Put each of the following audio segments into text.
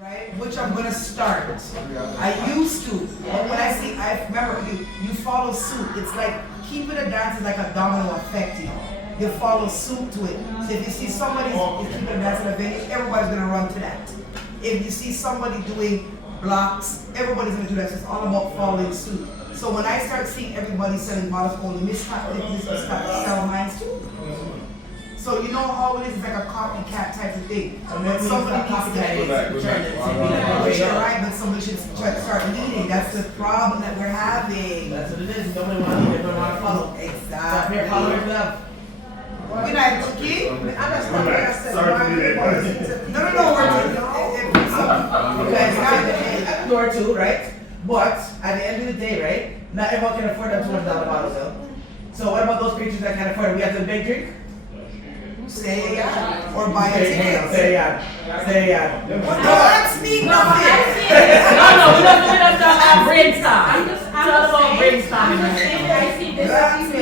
right? Which I'm gonna start. I used to, but when I remember you follow suit. It's like keeping a dance is like a domino effect, you know. You follow suit to it. So if you see somebody is keeping a dance in a venue, everybody's gonna run to that. If you see somebody doing blocks, everybody's gonna do that. So it's all about following suit. So when I start seeing everybody selling bottles, only Miss Scott sell mine too. So you know how it is like a copycat type of thing. When somebody needs to get right, but somebody should start leading. That's the problem that we're having. That's what it is. Nobody wants to lead, everyone wants to follow. Exactly. Here, followers love. Good night, Cookie. Okay, door too, right? But at the end of the day, right? Not everyone can afford them $200 bottles, though. So what about those patrons that can't afford it? We have to big drink. Say yeah, or buy a ticket. Say yeah. Say yeah. Don't ask me nothing. No, we don't have brainstorm. It's all about brainstorming. I see this. I'm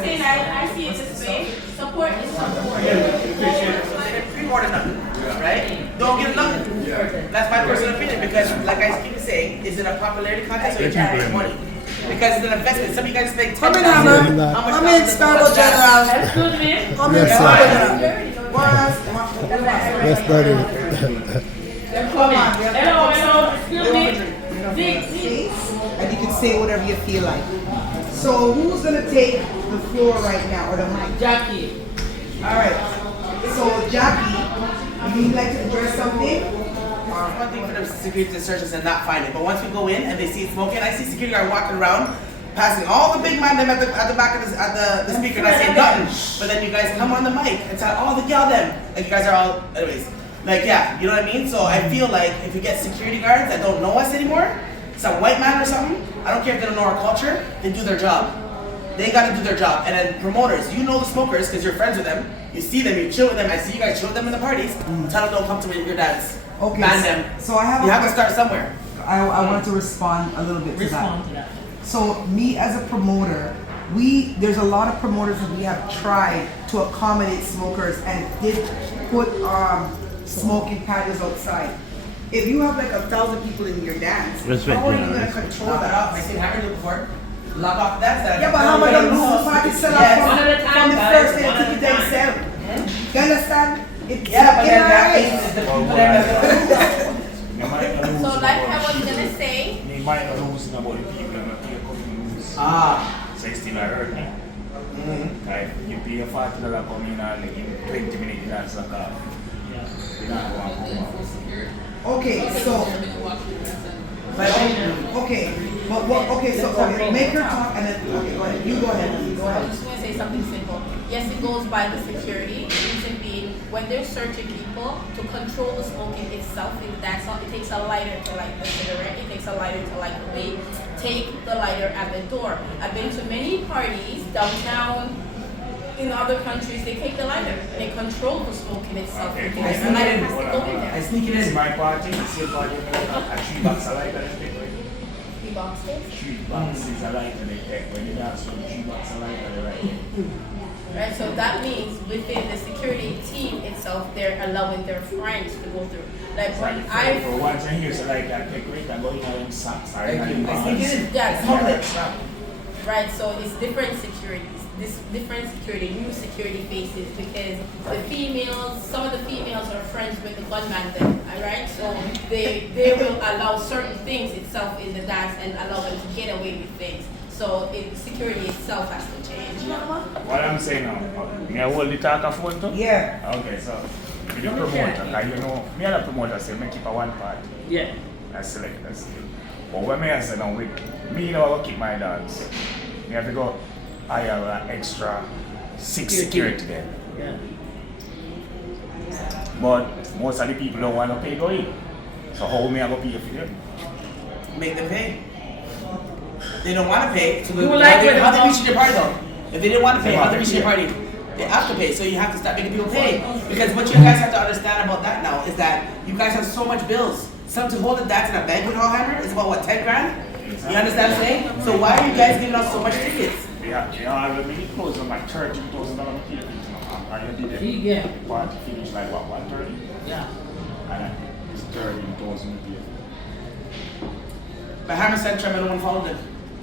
saying I see it this way. Support is support. Pre-order nothing, right? Don't give nothing. That's my personal opinion because, like I keep saying, is it a popularity contest or you trying to make money? Because it's an investment. Some of you guys make Come in, Hammer. Come in, Starbucks General. Excuse me? Come in, Starbucks General. Let's start it. Hello, excuse me? And you can say whatever you feel like. So who's gonna take the floor right now, or the mic? Jackie. All right. So Jackie, you'd like to address something? One thing for the security to search us and not find it, but once we go in and they see it smoking, I see security guard walking around, passing all the big man them at the back of the speaker, and I say nothing. But then you guys come on the mic and tell all the yell them, like you guys are all, anyways. Like yeah, you know what I mean? So I feel like if we get security guards that don't know us anymore, some white man or something, I don't care if they don't know our culture, they do their job. They gotta do their job. And then promoters, you know the smokers because you're friends with them. You see them, you chill with them. I see you guys chill with them in the parties. Tell them don't come to your dance. Okay. Ban them. So I have. You have to start somewhere. I wanted to respond a little bit to Respond to that. that. So me as a promoter, there's a lot of promoters that we have tried to accommodate smokers and did put smoking patios outside. If you have like 1,000 people in your dance, how are you going to control Lock it that? off. I seen Hammer do it before. Lock off that. Yeah, but how am I going to lose the party set up One at a time, from the guys. first day One to at the a day time. itself? You understand? It's Yeah, but then that right. means it's the people that So like I was gonna say, You might not lose about the people and the coming lose. So it's still a hurt me. Like you pay a $40 come in and in 20 minutes that's like a you not going home. Okay, so okay, so make her talk and then okay, go ahead. You go ahead. Go I was ahead. just gonna say something simple. Yes, it goes by the security. Reason being, when they're searching people to control the smoking itself, it takes a lighter to light the cigarette. It takes a lighter to light the weed. Take the lighter at the door. I've been to many parties downtown. In other countries, they take the lighter. They control the smoking itself. Okay. Because the lighter has to go in I there. sneak it It's in. my party, it's your party, a 3 box of lighter they take. 3 boxes. 3 boxes of lighter they take. When you dance from 3 boxes of lighter they write. Right, so that means within the security team itself, they're allowing their friends to go through. Like when For once I hear so like that take rate and go in and socks. I Thank you. I sneak it in. Yeah, Smuggle it. right, so it's different securities. This different security, new security faces, because the females, some of the females are friends with the gunman then, alright? So they will allow certain things itself in the dance and allow them to get away with things. So security itself has to change. What I'm saying now, may I hold the talk of phone too? Yeah. Okay, so with the promoter, like you know, me and the promoter say me keep a one party. Yeah. I select that still. But when I say now with me now I keep my dance. Me have to go hire an extra 6 security there. Yeah. But most of the people don't want to pay to in. So how me I go pay for them? Make them pay. They don't want to pay. So You like it, how they huh? reach their party though? If they didn't want to pay, how they reach their party? They have to pay. So you have to start making people pay. Because what you guys have to understand about that now is that you guys have so much bills. Some to hold a dance in a banquet hall, Hammer, is about what, 10 grand? You understand what I'm saying? So why are you guys giving us so much tickets? They already close on like $30,000 ticket. And you did it. Yeah. Party finish like what, 1:30? Yeah. And it's 13,000 people. But Hammer said Trevor no one followed him.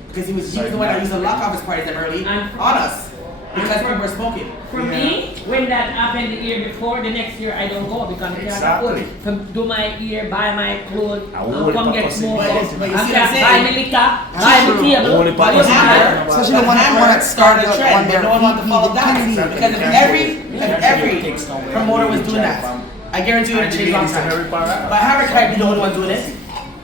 Because he was the one that used to lock off his parties them early And- on us. Because people were smoking. For me, when that happened the year before, the next year I don't go because I can't Exactly. afford to do my hair, buy my clothes, I won't come get purpose it. smoke. But I you see what I'm can't buy saying? me liquor, buy me table. Only But purpose it. Hammer, Especially but the one Hammer that started started a on trend, but their no one wanted to follow that. Exactly. Because if every promoter was doing that, I guarantee you it would change long time. But Hammer can't be the only one doing it.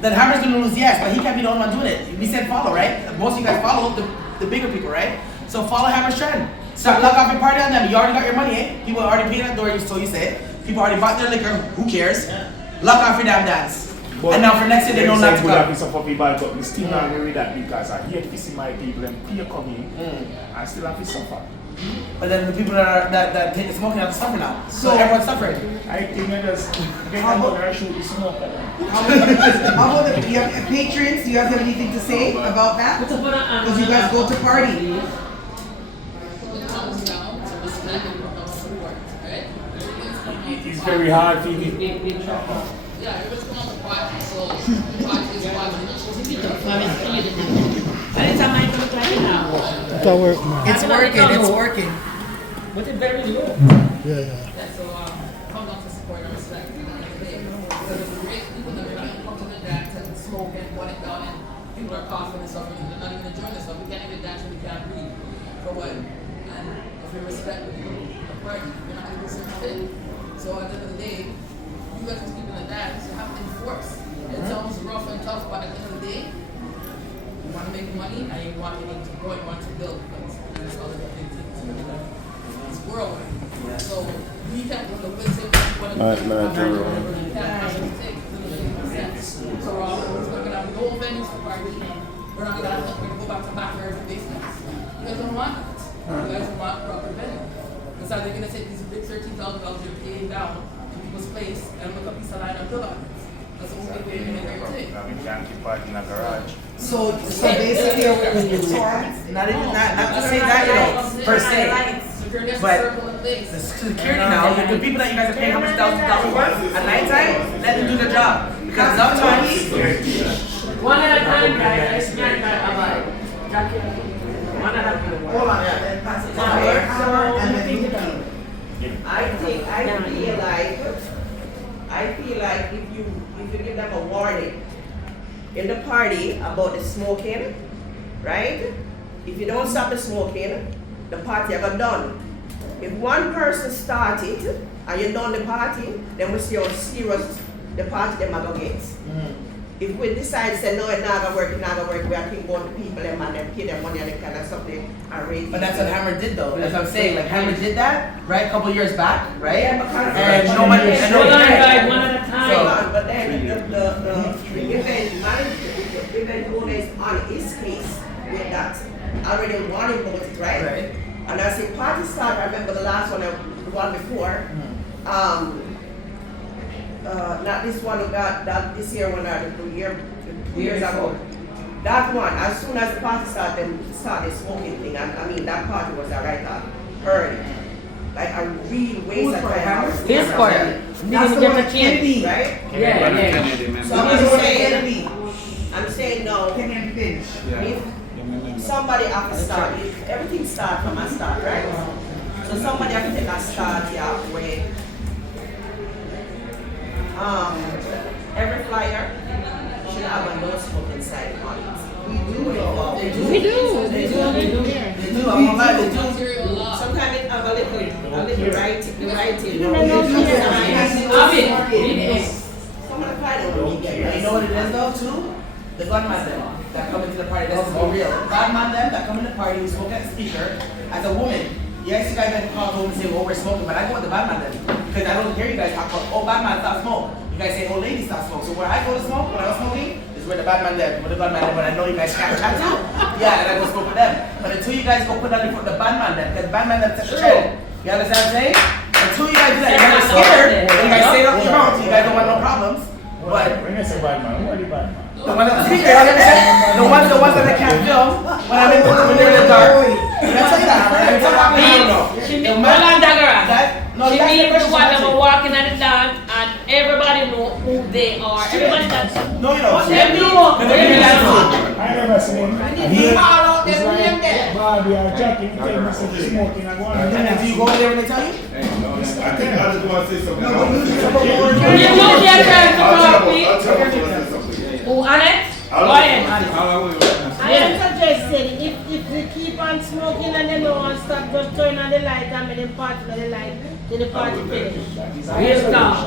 Then Hammer's gonna lose, yes, but he can't be the only one doing it. We said follow, right? Most of you guys follow the bigger people, right? So follow Hammer's trend. Stop lock off your party on them. You already got your money, eh? People already paid that door, so you say. People already bought their liquor. Who cares? Lock off your damn dance. And now for next year they know not to come. Some people, but we still not agree with that because I hate to see my people and peer coming. I still have to suffer. But then the people that take the smoking have to suffer now. So everyone's suffering. I think I just get them out there and shoot the smoke at them. How about the you have patrons? Do you guys have anything to say about that? Put up on a- Because you guys go to party. It comes down to respect and promote support, right? It's very hard for you. Big, big shop. Yeah, everybody's come on the party, so party is party. Anytime I come to it now. It's all work, man. It's working. But it's very low. Yeah. Yeah, so come down to support and respect. Because if we raise people that are not come to the dance and smoke and want it down and people are coughing and stuff and they're not even enjoying themselves, we can't even dance and we can't breathe. For what? And if we respect the people of party, we're not going to do the same thing. So at the end of the day, you guys as people in the dance, you have to enforce. It sounds rough and tough, but at the end of the day, you want to make money and you want it to grow, you want to build things. And that's all the things. It's worldwide. So we can't go to visit one of the we can't have anything. So we're going to have no venues for party. We're not going to go back to backyards and basements. You guys don't want that. You guys want proper venue. Because they're going to take these big $13,000 you're paying down to people's place and make a piece of land and build on it. That's the only way to make it take. We can't keep partying in a garage. So basically, Not to say that, you know, per se. But the security now, the people that you guys are paying how much $1,000 for at nighttime, let them do their job. Because sometimes One at a time, guys. One at a time. hold on, then pass it to Hammer, and then Yuki. I feel like if you give them a warning in the party about the smoking, right? If you don't stop the smoking, the party ever done. If one person start it and you done the party, then we see how serious the party them are gonna get. If we decide to say no, it's not gonna work, we are thinking about the people them and them kill them money and them kind of stuff they are raising. But that's what Hammer did though. That's what I'm saying. Like Hammer did that, right? A couple years back, right? Yeah, because- And nobody Hold on, guys. One at a time. Hold on, but then the event manager, the event owner is on his case with that. Already warning about it, right? Right. And I say party start, I remember the last one, the one before. Not this one who got that this year one or 2 years ago. That one, as soon as the party started, they started smoking thing. And I mean that party was a right early. Like a real waste of time. This part. That's the one Kennedy. Right? Yeah. So I'm saying no. Kenny finish. If somebody have to start, if everything starts from a start, right? So somebody have to take a start, yeah, where every flyer should have a no smoke inside on it. We do. They do. I'm gonna lie, they do. Material law. Sometimes it have a little writing. Some of the flyer don't get You know what it is though too? The gunman them that come into the party, this is for real. Gunman them that come in the party, we smoke at the speaker. As a woman, yes, you guys got to call home and say, well, we're smoking, but I go with the bad man then. Because I don't hear you guys talk about, oh, bad man, stop smoke. You guys say, oh, lady, stop smoke. So where I go to smoke, when I was smoking, is where the bad man there, where the gunman there, but I know you guys can't chat to. Yeah, and I go smoke with them. But until you guys go put down the bad man there, because the bad man there set the trend. You understand what I'm saying? Until you guys do that, you're not scared, and you guys say it up your mouth, you guys don't want no problems. But When you say bad man, who are the bad man? the one at the speaker, 100%. The ones that they can't film when they're in the dark. That's how you that. She means Roland Dagara. No, She that's the means the question one that she's were walking on the dance and everybody know who they are. Everybody that's No, you don't. them know. I never seen him. He- It's like Bobby or Jackie tell me something smoking and one. And then do you go over there when they tell you? I think I just want to say something. You know they're trying to talk me. I'll tell you something. Who, Alex? Go ahead, Alex. I am suggesting if they keep on smoking and they don't want to stop, just turn on the light and make them party on the light till the party finish. Real talk.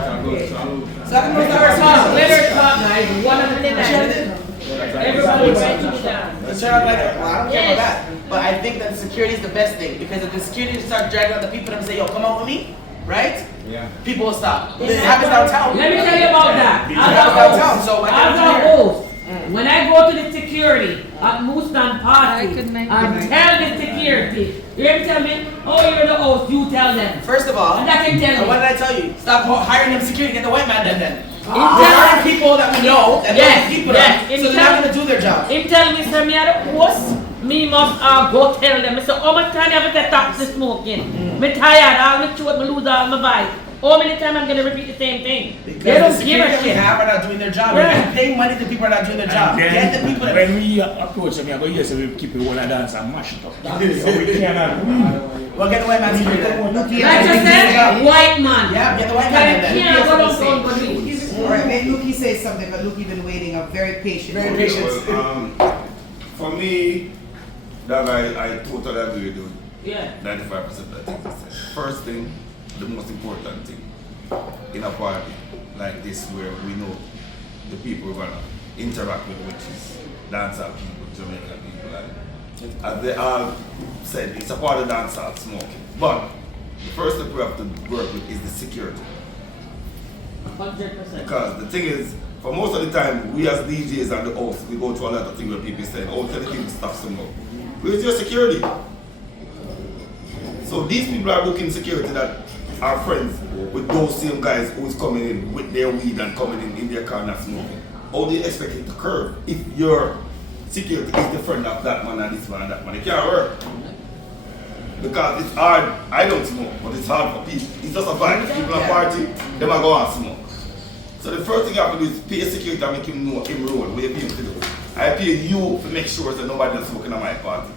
So I can go Let her talk. Let her talk, guys. One of the night. Everybody right to the dance. Let's turn out like that. Well, I don't care about that. But I think that security is the best thing because if the security start dragging out the people and say, yo, come out with me, right? Yeah. People will stop. It happens downtown. Let me tell you about that. It happens downtown. So I As a can host, when I go to the security at Moostan party, I tell the security, you ever tell me, oh, you're the host, you tell them. First of all, And I can tell and you. what did I tell you? Stop hiring them security, get the white man then. We're Yes. hiring people that we know, that Yes, know people yes. that, so they're not gonna do their job. Him tell me, say me are the host, me must go tell them. I say, how much time have I stop the smoking? Me tired, all me throat, me lose all my vibe. How many times I'm gonna repeat the same thing? Because They the don't give security a that we shit. have are not doing their job. Yeah. We're paying money to people who are not doing their job. And Get the people that. when we approach them, I go, yes, we keep it one and dance and mash it up. So we cannot win. Well, get the white man security then. Like I said, white man. Yeah, get the white Like, man then. can't go down front for me. Alright, make Luki say something, but Luki been waiting, I'm very patient. Very patient. For me, that I totally agree with you. Yeah. 95% of the things you said. First thing, the most important thing in a party like this where we know the people we're gonna interact with, which is dancehall people, Jamaican people, and as they all said, it's a part of dancehall smoking. But the first thing we have to work with is the security. 100%. Because the thing is, for most of the time, we as DJs and the hosts, we go through a lot of things where people say, oh, tell the people stuff some more. Where's your security? So these people are booking security that are friends with those same guys who's coming in with their weed and coming in their car and smoking. How do you expect it to curve if your security is the friend of that man and this man and that man? It can't work. Because it's hard, I don't smoke, but it's hard for people. It's just a vibe. People at a party, they might go and smoke. So the first thing you have to do is pay security and make him know him role, what you pay him to do. I pay you to make sure that nobody is smoking at my party.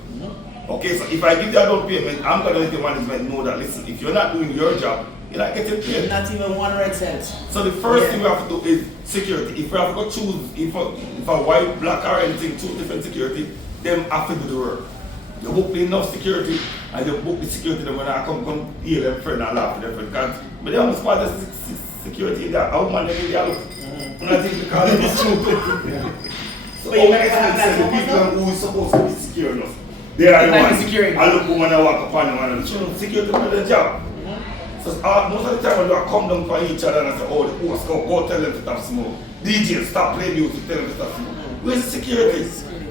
Okay, so if I give you a down payment, I'm going to let the management know that, listen, if you're not doing your job, you're not getting paid. Not even 1 red cent. So the first thing we have to do is security. If we have to go choose, if a white, black or anything, choose different security, them have to do the work. You book enough security and you book the security, then when I come hear them friend and laugh with them friend. Because but they have the smartest security in there. How man they get out. And I think because they be stupid. So But you how never have that the people who is supposed to be securing us. They are the Like ones. security. I look when I walk upon them and security do their job. So most of the time when they come down for each other and I say, oh, the host, go tell them to stop smoke. DJ, stop playing music, tell them to stop smoke. Where's the security?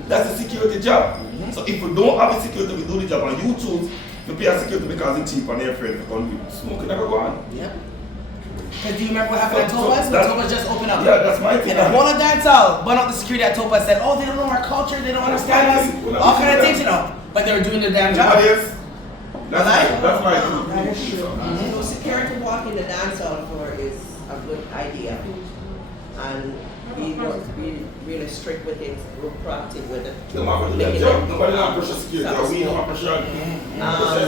That's the security job. So if we don't have a security, we do the job and you choose to pay a security because it's cheap and they're afraid to come with smoke, never go on. Yeah. Because do you remember what happened at So Topaz? When that's- Topaz just opened up. Yeah, that's my thing. And the whole of dancehall, but not the security at Topaz said, oh, they don't know our culture, they don't understand us. All kind of things, you know. But they were doing their damn job. But yes, that's my thing. That is true. So security walking the dance hall floor is a good idea. And be really strict with it, real proactive with it. Nobody not pressure security. We don't pressure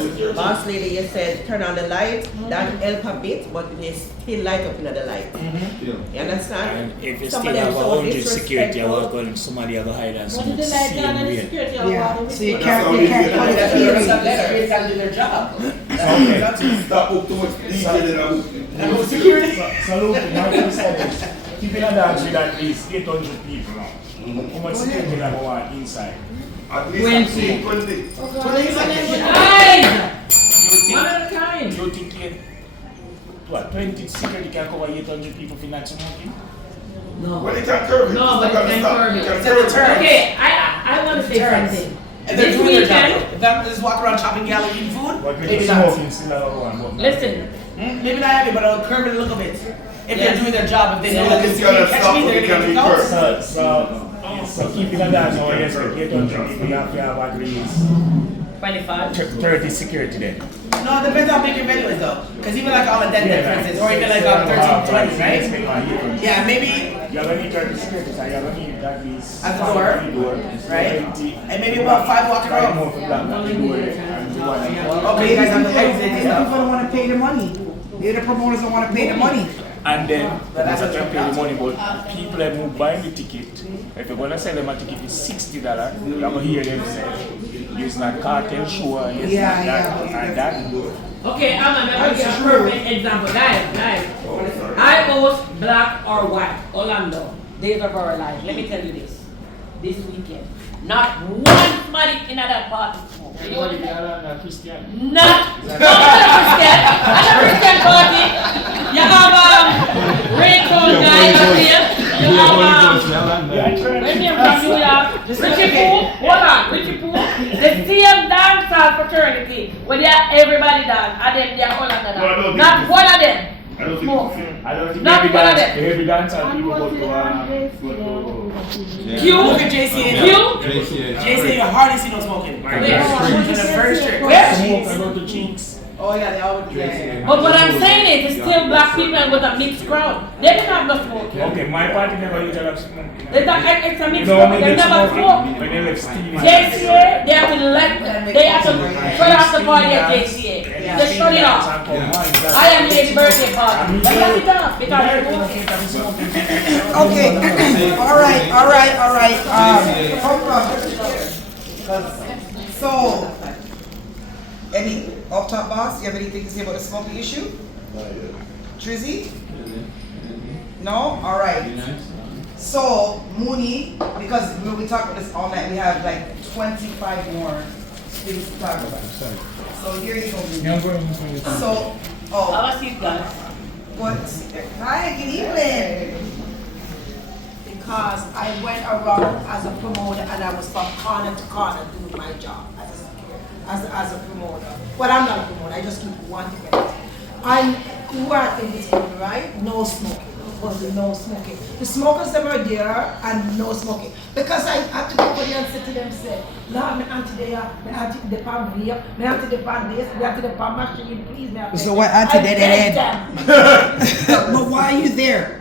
security. Boss lady, you said turn on the light, that help a bit, but they still light up in the light. You understand? And if you Some still of them have so 100 security, I disrespectful. will go and somebody have a hide and What smoke did the light down and the same way. security Yeah, so you That's can't, how you we can't get call it. it That's security. the security got to do their job. Stop up too much DJ than I would. And with security. So look, my thing is, keeping a dance with at least 800 people now. How much security do I want inside? At least 20. Guys! You One at a time. think what, 20 security can cover 800 people for not smoking? No. Well, it can't curve it. No, but It's it not can gonna curve stop. it. It can It's a curve it. deterrent. Okay, I want to say Deterrence. something. And they're This doing their weekend, job. If that just walk around chopping galley eating food, But with maybe the not. smoking still another one. but- listen, Maybe not heavy, but it'll curve it a little bit. If Yes. they're doing their job, if they know So that this this gotta can't catch stop me, or they're it gonna can be get cursed. out. So keeping a dance now, yes, 800 people, you have to have at least 25. 30 security then. No, it depends how big your venue is though. Because even like all the dental, for instance, or even like 13, 20, right? Yeah, maybe You're gonna need 30 security, so you're gonna need at least at the door, right? 20. And maybe about 5 walking Five more around. for that at the door and one at the Okay, you guys have the exit and People stuff. don't want to pay the money. The promoters don't want to pay the money. And then, that's not to pay the money, but people that move buying the ticket, if you're gonna sell them a ticket is $60, you're gonna hear them say, it's not cartel show, it's Yeah, not that, yeah. and that. Okay, I'm gonna give you a perfect example. Guys. I host Black or White, Orlando, Days of Our Life. Let me tell you this weekend, not one somebody in that party smoke. You know what I mean? Christian. Not Christian. At a Christian party, you have Raycon guys up here. You have when you're from New York, Richie Poo, hold on, Richie Poo, the same dancehall fraternity where they are everybody dance, and then they are all under that. Not one of them. Smoke. I don't think Not one of them. every dance and people go to Q, look at JC. JC, you hardly see no smoking. It's very strict. smoke and go to cheeks. Oh yeah, they all would. Yeah. But what I'm saying is, it's still black people and with a mixed crowd. They don't have no smoking. Okay, my party never used to have smoke. It's a mixed No, crowd. me They get never smoking smoke. when they left Stevie. JCA, they have to they have to shut off the party at JCA. Just shut it off. I am late birthday party. They shut it off because they're smoking. Okay. All right. So, any off top boss? You have anything to say about the smoking issue? Trizzy? No? All right. So, Mooney, because when we talk about this all night, we have like 25 more things to talk about. So here you go, Mooney. So, How was it, guys? what? Hi, good evening. Because I went around as a promoter and I was from corner to corner doing my job as a promoter. Well, I'm not a promoter, I just keep one event. And who are in this room, right? No smoking. Was no smoking. The smokers that were there and no smoking. Because I had to go over there and say to them, say, Lord, me auntie there, me auntie the pan vape, me auntie the pan this, me auntie the pan machine, please, me auntie. So what auntie did it? But why are you there?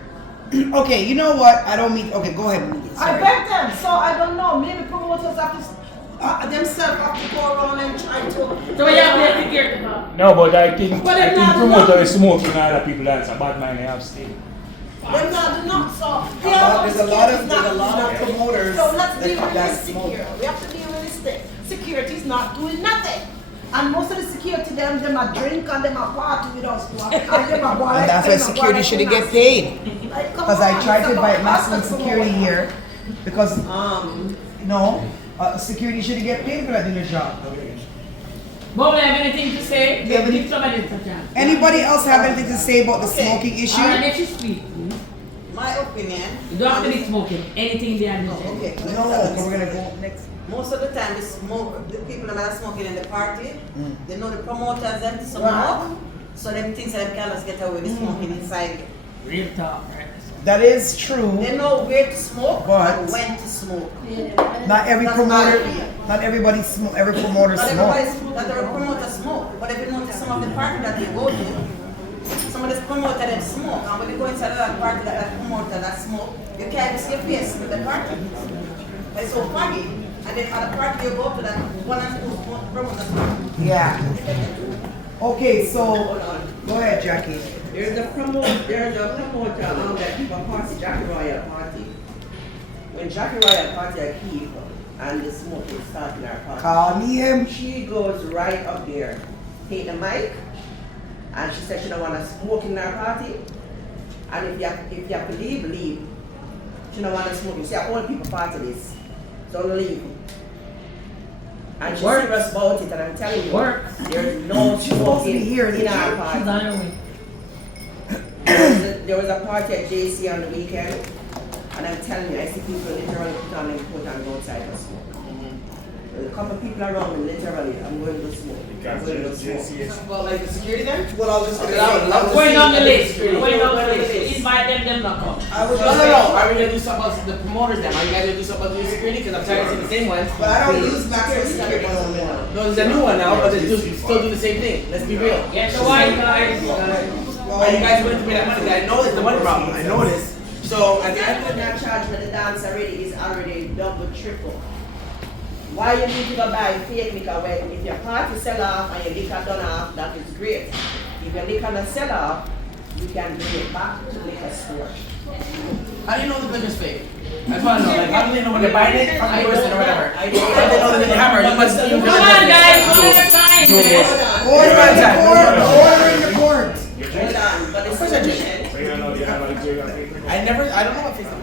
Okay, you know what? I don't mean. Okay, go ahead. I begged them, so I don't know. Maybe promoters have to themselves have to go around and try to. So you have to take care of No, but I think But they're not promoter enough. is smoking and other people dance. A bad man they have still. They're not enough, so There's a lot of promoters So let's be that realistic smoke. here. We have to be realistic. Security is not doing nothing. And most of the security, them a drink and them a party with us. And that's why security shouldn't get paid. Because I tried to invite maximum security here because security shouldn't get paid for that doing their job. Bob, have anything to say? Do you have any- Give somebody the chance. Anybody else have anything to say about the smoking issue? All right, let you speak. My opinion. You don't have to be smoking. Anything they are doing. Okay. No, we're gonna go next. Most of the time, the people that are smoking in the party, they know the promoters them to smoke, so them things that them can just get away with smoking inside. Real talk, right? That is true. They know where to smoke But- and when to smoke. Not every That's promoter, my opinion. not everybody smoke. Every promoter Not smoke. everybody, not every promoter smoke. But if you notice some of the party that they go to, some of the promoter that smoke, and when you go inside that party that promoter that smoke, you can't see your face with the party. It's so funny. And then at the party you go to that one and two promoters smoke. Yeah. Okay, so go ahead, Jackie. There's a promoter that keep a party, Jackie Royal party. When Jackie Royal party I keep and the smoke is starting our party. Call me him. She goes right up there, take the mic, and she said she don't want to smoke in our party. And if you have to leave, leave. She don't want to smoke. You see, all people part of this. Don't leave. And she's serious about it, and I'm telling you, there's no She's supposed to be smoking here, in our She's party. on her way. There was a party at JC on the weekend, and I'm telling you, I see people literally put on their coat and go outside and smoke. A couple people around me, literally, I'm going to smoke. I'm going to smoke. Well, like the security then? Well, I'll just Okay, I would love to Going see down the the list. security. Going down the list. Invite them not come. I would No, just no, say, no. Are we gonna do something about the promoters then? Are you guys gonna do something about the security? Because I'm tired of seeing the same ones. but I don't use Maxwell Security no more. No, there's a new one now, but they still do the same thing. Let's be real. Get the white guys. Are you guys willing to pay that money? I know it's the money problem. I know this. So at the The end people that charge for the dance already is already double, triple. Why you need to go buy fake liquor when if your party sell off and your liquor done off, that is great. If your liquor not sell off, you can bring it back to the liquor store. how do you know the liquor's fake? I just want to know. Like, how do they know when they're buying it from the person or whatever? I don't know. How do they know that they hammer? You must. Come on, guys. One at a time. Order in the court, order in the court. Hold on, but it's Of course I do. sufficient, So you don't know the other jail. I don't know what fake them.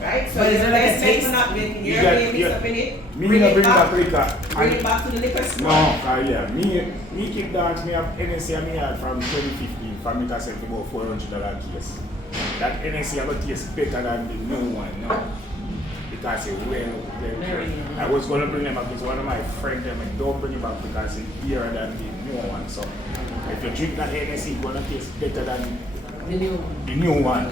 right? So But is your there like a investment taste? for not making You your got- name yeah. is up in it. Me Bring no it bring back. back liquor. Bring it back to the liquor store. No, yeah. Me keep dance, me have NSC and me had from 2015, from me I said about $400 case. That NSC I got taste better than the new one, no? Because it I was going to bring them back because one of my friends them like, don't bring it back because it's dearer than the new one. So if you drink that NSC, it's going to taste better than the new one.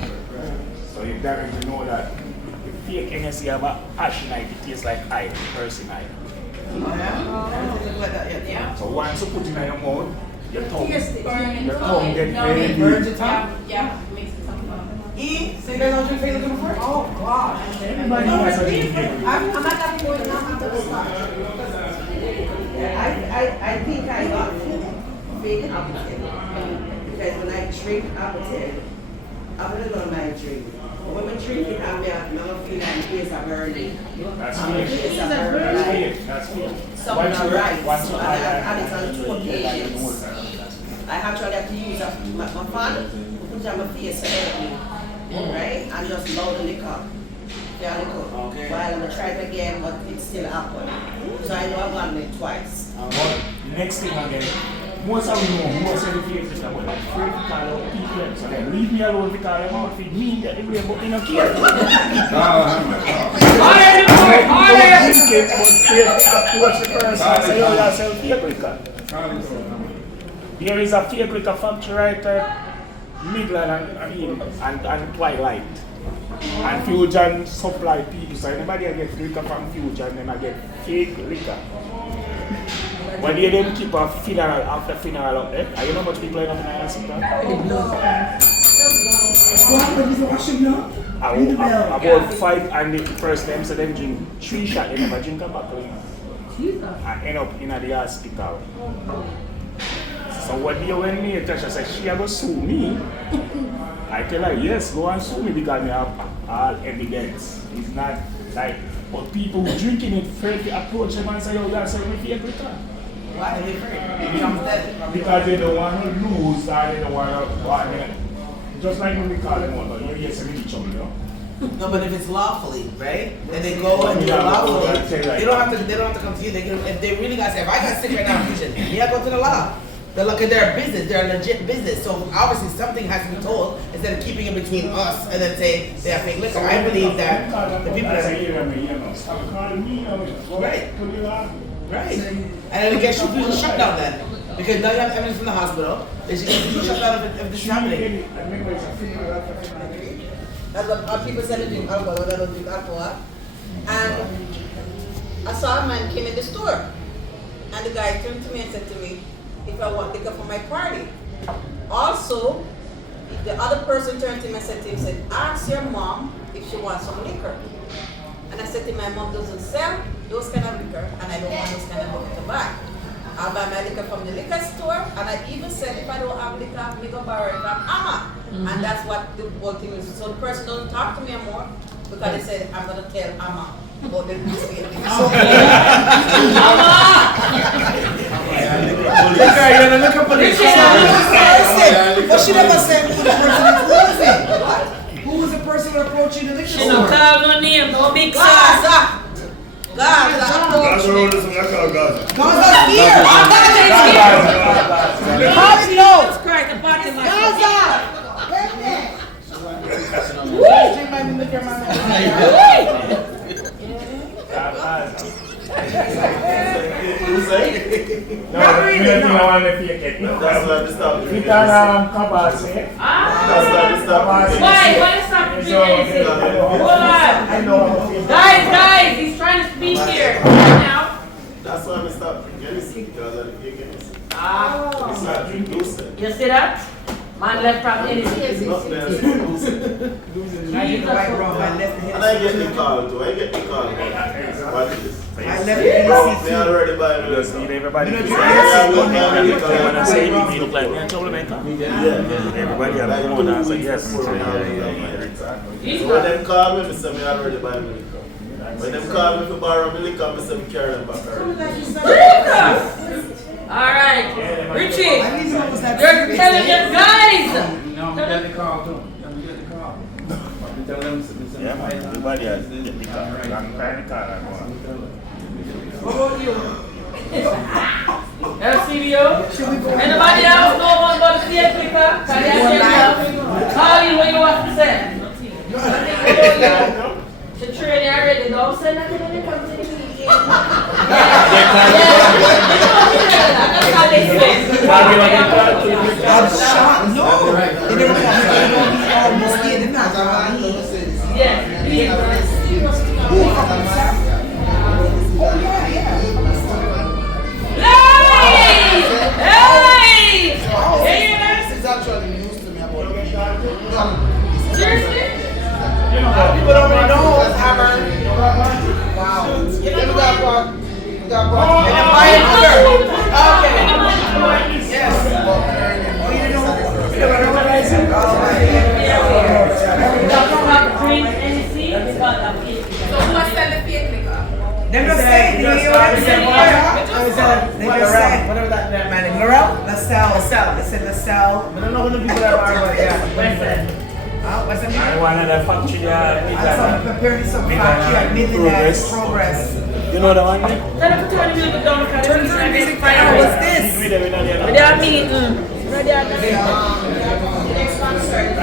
So you directly know that the fake NSC have a ash night, it tastes like iron, person iron. Oh yeah. Like that, yeah. So once you put it in your mouth, your tongue get It very burns your tongue. Yeah, makes it sound fun. E, so you guys don't drink fake liquor before? Oh, gosh. Everybody knows how to drink it. I'm at that point now, I'm gonna start. I think I got fake appetite. Because when I drink appetite, I'm gonna go my drink. But when I drink it, I'm not feeling like it's a burning. That's I'm fake. it's a That's burning. fake. That's fake. Something not right. Once you And it's on two you occasions. I actually have to use my fan, put it on my face and everything. Right? And just load the liquor. Yeah, liquor. Okay. While I'm gonna try it again, but it still happened. So I know I've done it twice. But next thing again, most of you know, most of the faces are like afraid to call out people. So then leave me alone because I'm out feed me that way, but you don't care. Approach the person and say, yo, you sell fake liquor. There is a fake liquor factory right at Midland and Twilight. And Fusion supply people, so anybody get liquor from Fusion, then I get fake liquor. But they them keep a funeral after funeral up there. And you know how much people are in the hospital? What happened is watching now? About 5 and the first time, so them drink 3 shots, they never drink a bottle. And end up in the hospital. So what do you when me Tasha said she ever sue me? I tell her yes, go and sue me because I have all evidence. It's not like but people who drinking it afraid to approach them and say, yo, that's a fake liquor. Why are they afraid? Because they don't want to lose or they don't want to just like when we call them out, you hear some each other, you know? No, but if it's lawfully, right? And they go and do it lawfully, they don't have to come to you. They can, if they really got say, if I got sick right now, Fusion, me I go to the law. They look at their business, they're a legit business. So obviously something has to be told instead of keeping it between us and then say they have fake liquor. I believe that the people that right. And then it gets Fusion shut down then. Because now you have evidence from the hospital. They should get Fusion shut down if this is happening. That's what people say they drink alcohol, they don't drink alcohol. And I saw a man came in the store. And the guy turned to me and said to me, if I want liquor for my party. Also, the other person turned to him and said to him, said, ask your mom if she wants some liquor. And I said to him, my mom doesn't sell those kind of liquor, and I don't want those kind of liquor to buy. I'll buy my liquor from the liquor store, and I even said if I don't have liquor, I'm going to borrow it from Amma. And that's what the whole thing is. So the person doesn't talk to me anymore because they said, I'm going to tell Amma about the whiskey. But she never said who the person is. Who was the person approaching the liquor store? She no call no name, no big Gaza! Gaza! Gaza's here! Gaza! No! Christ, the party like Gaza! Drink my liquor, man. did don't it think I now. want to fake it. That's why we stop. We can Kabasi. That's why we stop. Why? Why is stop the anything? Hold on. I know. Guys, he's trying to speak here. Now. That's why we stop Genesis, because of the Genesis. Ah. It's not lucid. You see that? Man left from It's anything. not there, it's lucid. I did the right wrong. I left the And I get the call too. I get the call. What is this? I left the Me NC already buy You me. just need everybody to You say know, yes. you When I say know, you look like me, troublemaker. Yeah. Everybody have to come and say yes. He's So when them call me, I say me already buy me liquor. When them call me to borrow me liquor, I say me carry them back already. Alright. Richie, I didn't know it was that you're serious. telling them guys. No, we got the call too. Yeah, we got the call. We tell them to Yeah, man. Everybody has to get the car. I'm trying to call. What about you? LCBO? Anybody else know about the theater? Call you when you want to say. The train already, don't say nothing when you come to the meeting. That's how they say. I'm shocked. No. They never come. They don't be almost here. They're not going Yes, please. Oh, yeah. Hey! Hey! It's actually news to me about it. Seriously? People don't really know Hammer. Wow. You know, we got part. We got part. And then buy it here. Okay. Yes. Oh, you know what? You never know what I said? So who has sell the fake liquor? They're not saying. They already said They just said. Whatever that man named Laurel? LaSalle. LaSalle. They said LaSalle. I don't know who the people that are, but yeah. What's the I name? want another factory there. I'm preparing some factory at Midland Progress. You know the one? Let them turn the music down. Turn the music down. What's this? They are meeting. Ready at the Next concert.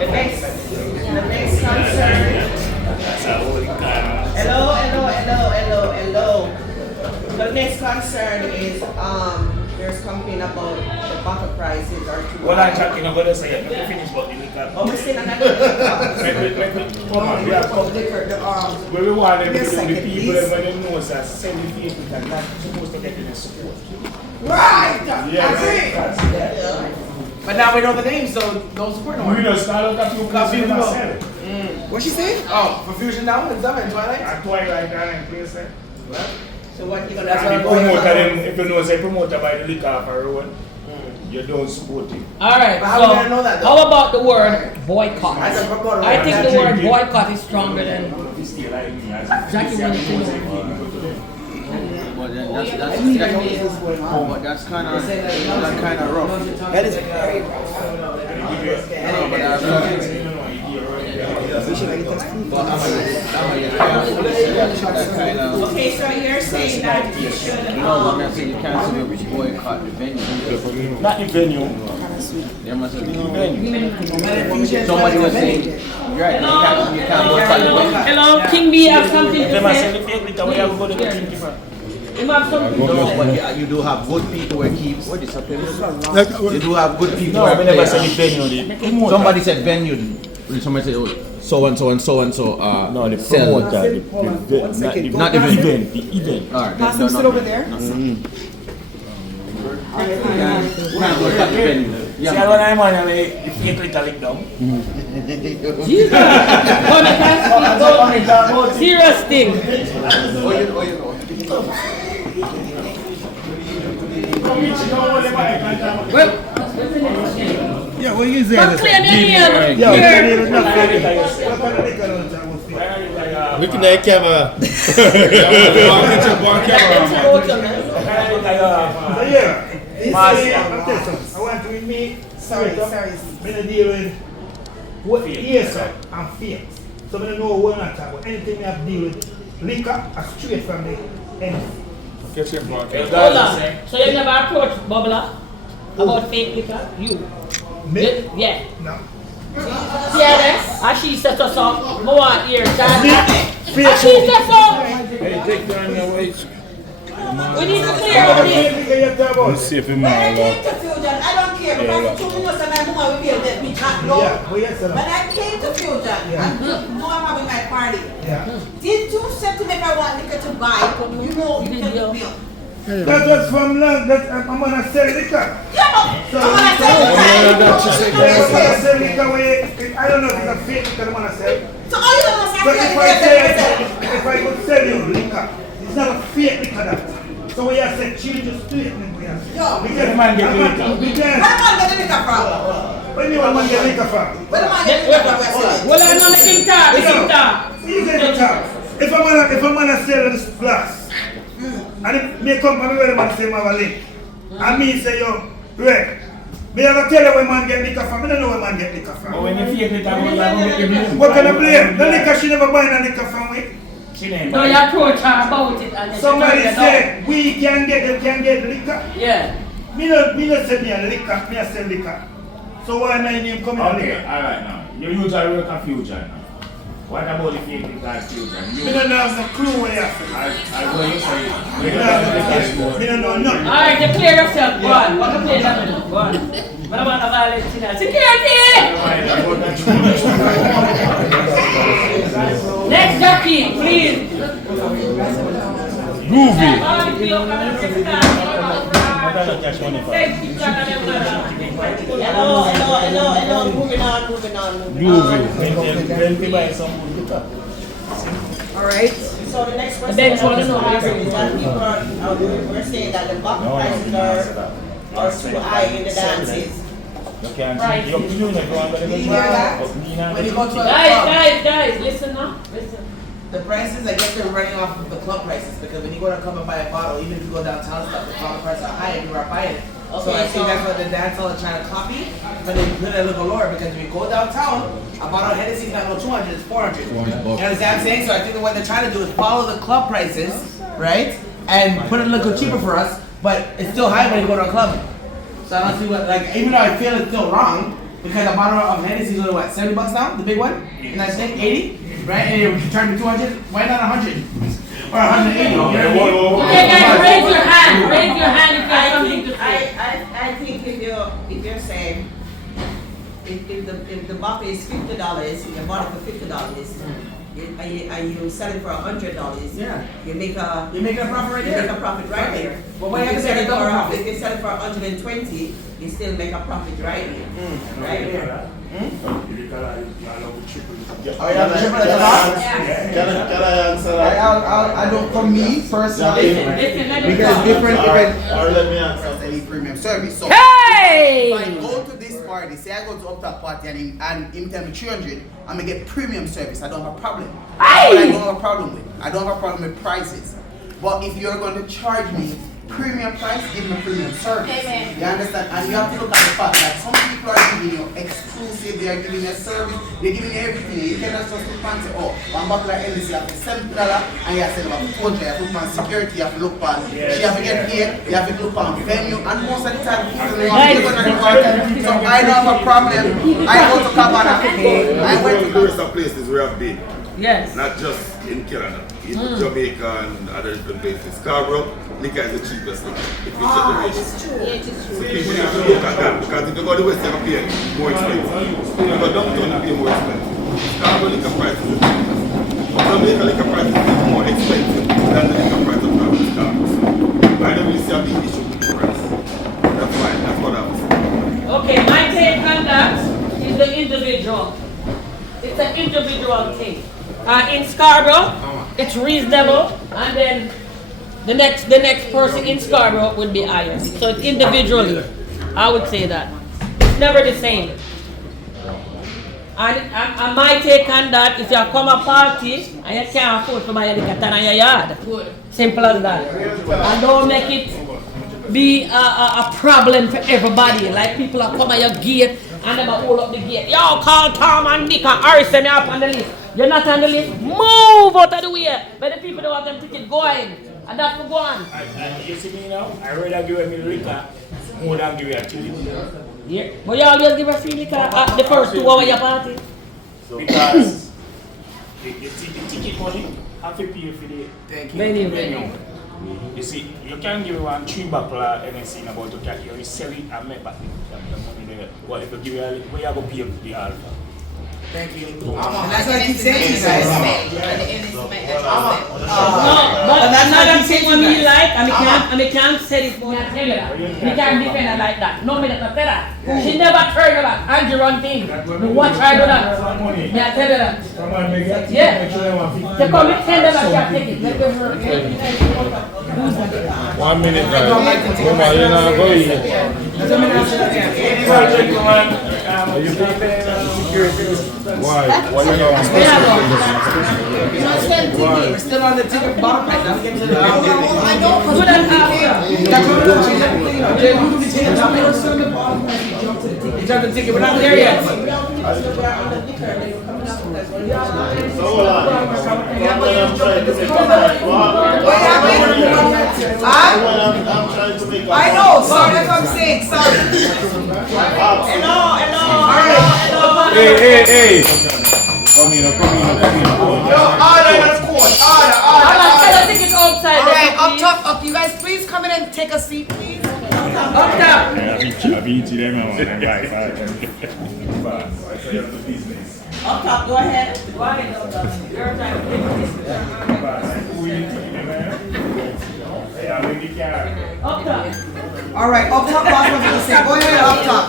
The next concert. Hello. The next concern is there's complaint about the bottle prices are too What I'm high. talking about is let me finish but you look at. Oh, we're still another Come on, we have Liquor, the where we want them to Give do me a the second, people please. when they know that send the people and not supposed to get in the support. Right! Yes, that's But now we know the names, so don't support no more. we just start out that you Cause can people sell. What's she saying? Oh, for Fusion now and stuff and Twilight? And Twilight and place it. So what you So gonna that's And the what I'm going promoter, about. if you know say promoter by the liquor off a road, you don't support him. Alright, But how we gonna know that, though? how about the word boycott? As a promoter, I think right? the word boycott is stronger than Jackie But that's kind of rough. That is very rough. Okay, so you're saying that you should You can't say we boycott the venue. Not the venue. There must be Fusion somebody was Twilight. saying, right, you can't boycott the venue. Hello, King B have something to They must say. sell the fake liquor, we have to go to the drink different. You have something to No, say. but you do have good people who keep. What is happening? You do have good people No, who we never play. sell the venue. The promoter. Somebody said venue. Somebody said, oh, so and so and so and so. No, the sell. promoter, not the event, the event. Alright, Pass them sit over there. You can't boycott the venue. See, when I'm on, I mean, the fake liquor lick down. Jesus! Gonna can't speak about serious thing. Well, Yeah, what you don't claim your name. Yeah, Here. Look at that camera. I want to meet. Sorry. I'm going to deal with what yes and fear. So I don't know what I'm talking about. Anything I have to deal with liquor are straight from the end. Hold on. So you never approached Bubla about fake liquor? You? Me? Yeah. No. Yeah, then? As she set us up, more here, Charlie. As she Fake. set up. Hey, take down your waist. We need to clear up this. Let's see if When I came to Fusion, I don't care because 2 minutes and my mom will be able to let me not know. When I came to Fusion, and know I'm having my party, did you say to me if I want liquor to buy, you know you can do milk? That was from long, that I'm gonna sell liquor. Yeah, So, I'm gonna sell I'm gonna sell liquor where, I don't know if it's a fake liquor I'm gonna sell. So all you don't know But if I could sell you liquor, it's not a fake liquor that. So we have said change the statement we have said. Yo. Because the man get liquor. Where the man get the liquor from? When you want man get liquor from? Where the man get the liquor from? Well, I know the king talk, the king talk. You get the talk. If I'm gonna sell this glass, and if me company where the man say my link, and me say yo, Rick, me have to tell you where man get liquor from. I don't know where man get liquor from. When you feel it, I'm going to blame. What can I blame? The liquor she never buy no liquor from me. No, you approach her about it and then Somebody she turn you said we can get liquor. down. Yeah. Me not say me a liquor, me a sell liquor. So why my name coming on Okay, liquor? alright now. You usually work a Fusion now. What about the fake liquor Fusion? Me don't have no clue where you are. I go you say. Me don't know nothing. Alright, you clear yourself. Go on. What you play that minute? Go on. What about the Valentina? Security! Next jockey, please. Hello, moving on. Alright, so the next question is that we're saying that the buck prices are too high in the dances. Right. Did you hear that? When you go to a club, Guys, listen now. Listen. the prices, I guess they're running off of the club prices because when you go to come and buy a bottle, even if you go downtown stuff, the club prices are high and you are buying it. So Okay, I think so- that's what the dance hall is trying to copy, but they put it a little lower because if you go downtown, a bottle of Hennessy is not no 200, it's 400. You understand what I'm saying? So I think what they're trying to do is follow the club prices, right? And put it a little cheaper for us, but it's still high when you go to a club. So I don't see what, like, even though I feel it's still wrong, because a bottle of Hennessy is only what, 70 bucks now, the big one? And that's it, 80? Right? And you charge me 200, why not 100? Or 180, you know what I mean? Okay, guys, raise your hand. Raise your hand if you have something to say. I think if you're saying if the buffet is $50, you bought it for $50, and you sell it for $100, Yeah. you make a You're making a profit right you there. make a profit right there. But why you have If to you say a double sell profit? it for if you sell it for 120, you still make a profit right there. Right there. Oh, yeah, the triple at the top? Can I answer that? I don't, for me personally, Listen, let me because talk. different or let me answer any premium service. So Hey! if I go to this party, say I go to Uptop party and him tell me 300, I'm gonna get premium service. I don't have a problem. That's what I don't have a problem with. I don't have a problem with prices. But if you're going to charge me premium price, give me premium service. Amen. You understand? And you have to look at the fact that some people are giving you exclusive, they are giving you service, they're giving you everything. You cannot just look and say, oh, one bottle of Hennessy you have to $70 and you have to sell about 400, you have to look on security, you have to look on, she have to get paid, you have to look on venue, and most of the time people don't want to go to the market. So I don't have a problem. I go to Cabana. I went to There are some places where I've been. Yes. Not just in Canada, in Jamaica and other different places. Scarborough, liquor is the cheapest thing. If you check the ratio. So people need to look at that because if you go to the West, you pay more expensive. If you go downtown, you pay more expensive. Scarborough liquor price is the cheapest. Jamaica liquor price is even more expensive than the liquor price of Scarborough. I don't really see a big issue with the price. That's fine, that's what I was saying. Okay, my take on that is the individual. It's an individual thing. In Scarborough, it's reasonable, and then the next person in Scarborough would be higher. So it's individually, I would say that. It's never the same. And my take on that, if you come a party and you can't afford to buy a liquor in your yard, simple as that. And don't make it be a problem for everybody. Like people are come at your gate and they hold up the gate. Yo, call Tom and Nick and Harrison me up on the list. You're not on the list. Move out of the way. But the people don't want them ticket going. And that's for go on. You see me now? I rather give me liquor more than give you a chili. Yeah. But you always give a free liquor at the first 2 hours of your party. Because the ticket money have to pay for the Venue. You see, you can give one 3 buckle of NSC in about you sell it and make back the money there. But if you give you where you go pay the alpha. Thank you. And that's what I keep saying to you guys. No, but another thing what me like, and I can't say it, me I tell you that. Me can't defend her like that. No, me not say that. She never turned her back. Angie run thing. Me watch her do that. Me I tell you that. Yeah. They come and tell them I can't take it. Let them work. 1 minute, guys. Come on, you're not going yet. Are you paying security? Why? Why you not? We're still on the ticket bottom right now. Get to the I know, because we don't have You jumped the ticket. We're not there yet. So hold on. I'm trying to make I know, sorry, that's what I'm saying, sorry. Hello. Hey. Come in. Yo, order in the court, order. tell the ticket outside. Alright, up top, you guys please come in and take a seat, please. Up top. I beat you them, man, guys. Up top, go ahead. Up top. Alright, up top, boss, what you say? Go ahead, up top.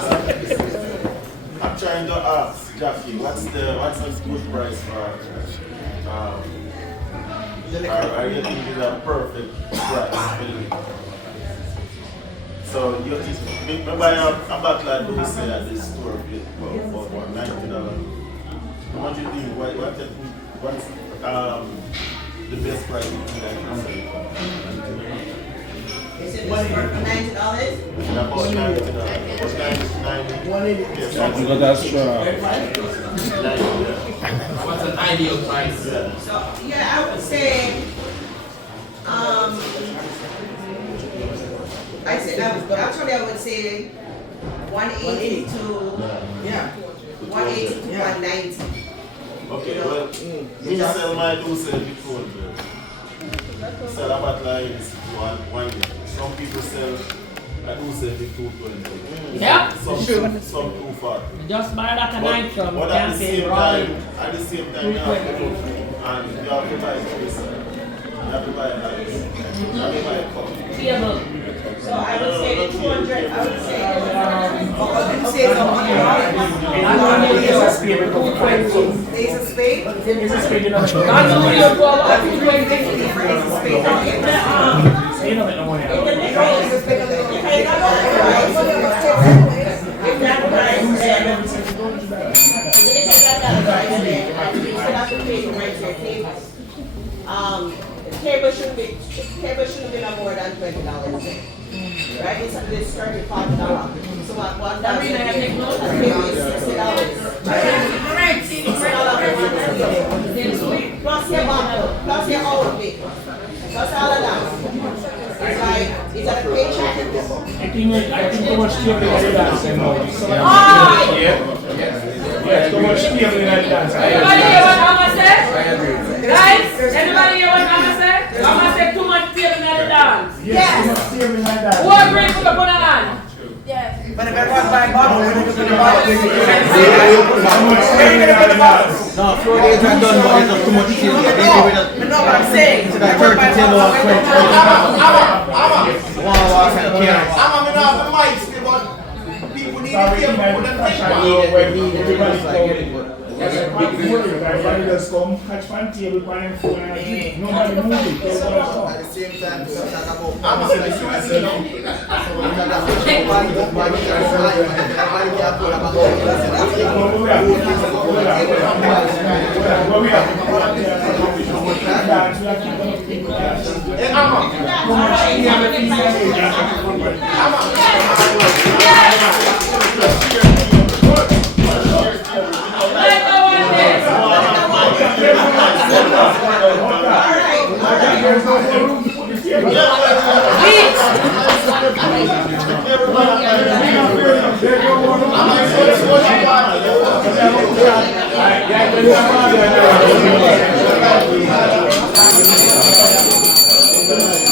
I'm trying to ask Jackie, what's the good price for are you thinking a perfect price? So you buy a bottle of Dose at this store for $90. How much you think? What's the best price you think I can sell? Is it this for $90? About $90. Yes, That's true. What's an ideal price? So, yeah, I would say, I would say 180 to 190. Okay, well, me sell my Dose before. Sell a bottle of this one year. Some people sell a Dose every 220. Yep. Some 240. Just buy that a night from But at the same time, you have to look and you have to buy this. You have to buy a nice. You have to buy a cup. Table. So I would say 200, I would say. Ace of spade? Table shouldn't be no more than $20. Right? It's $30, $40. So what that means is $60. Plus your bottle, plus your outfit, plus all of that. It's like, it's a paycheck. I think too much table in the dance. Yeah, too much table in the dance. Everybody hear what Amma said? Guys, everybody hear what Amma said? Amma said too much table in the dance. Yes. Who agrees with the put on? Yes. But if everyone's buying bottles, we're going to put the bottles. No, 4 days are done, but it's not too much tea. But no, what I'm saying. So that 30 table or 20. People need to be able to put them Everybody just come, catch one table, one phone, and nobody move it. At the same time, we talk about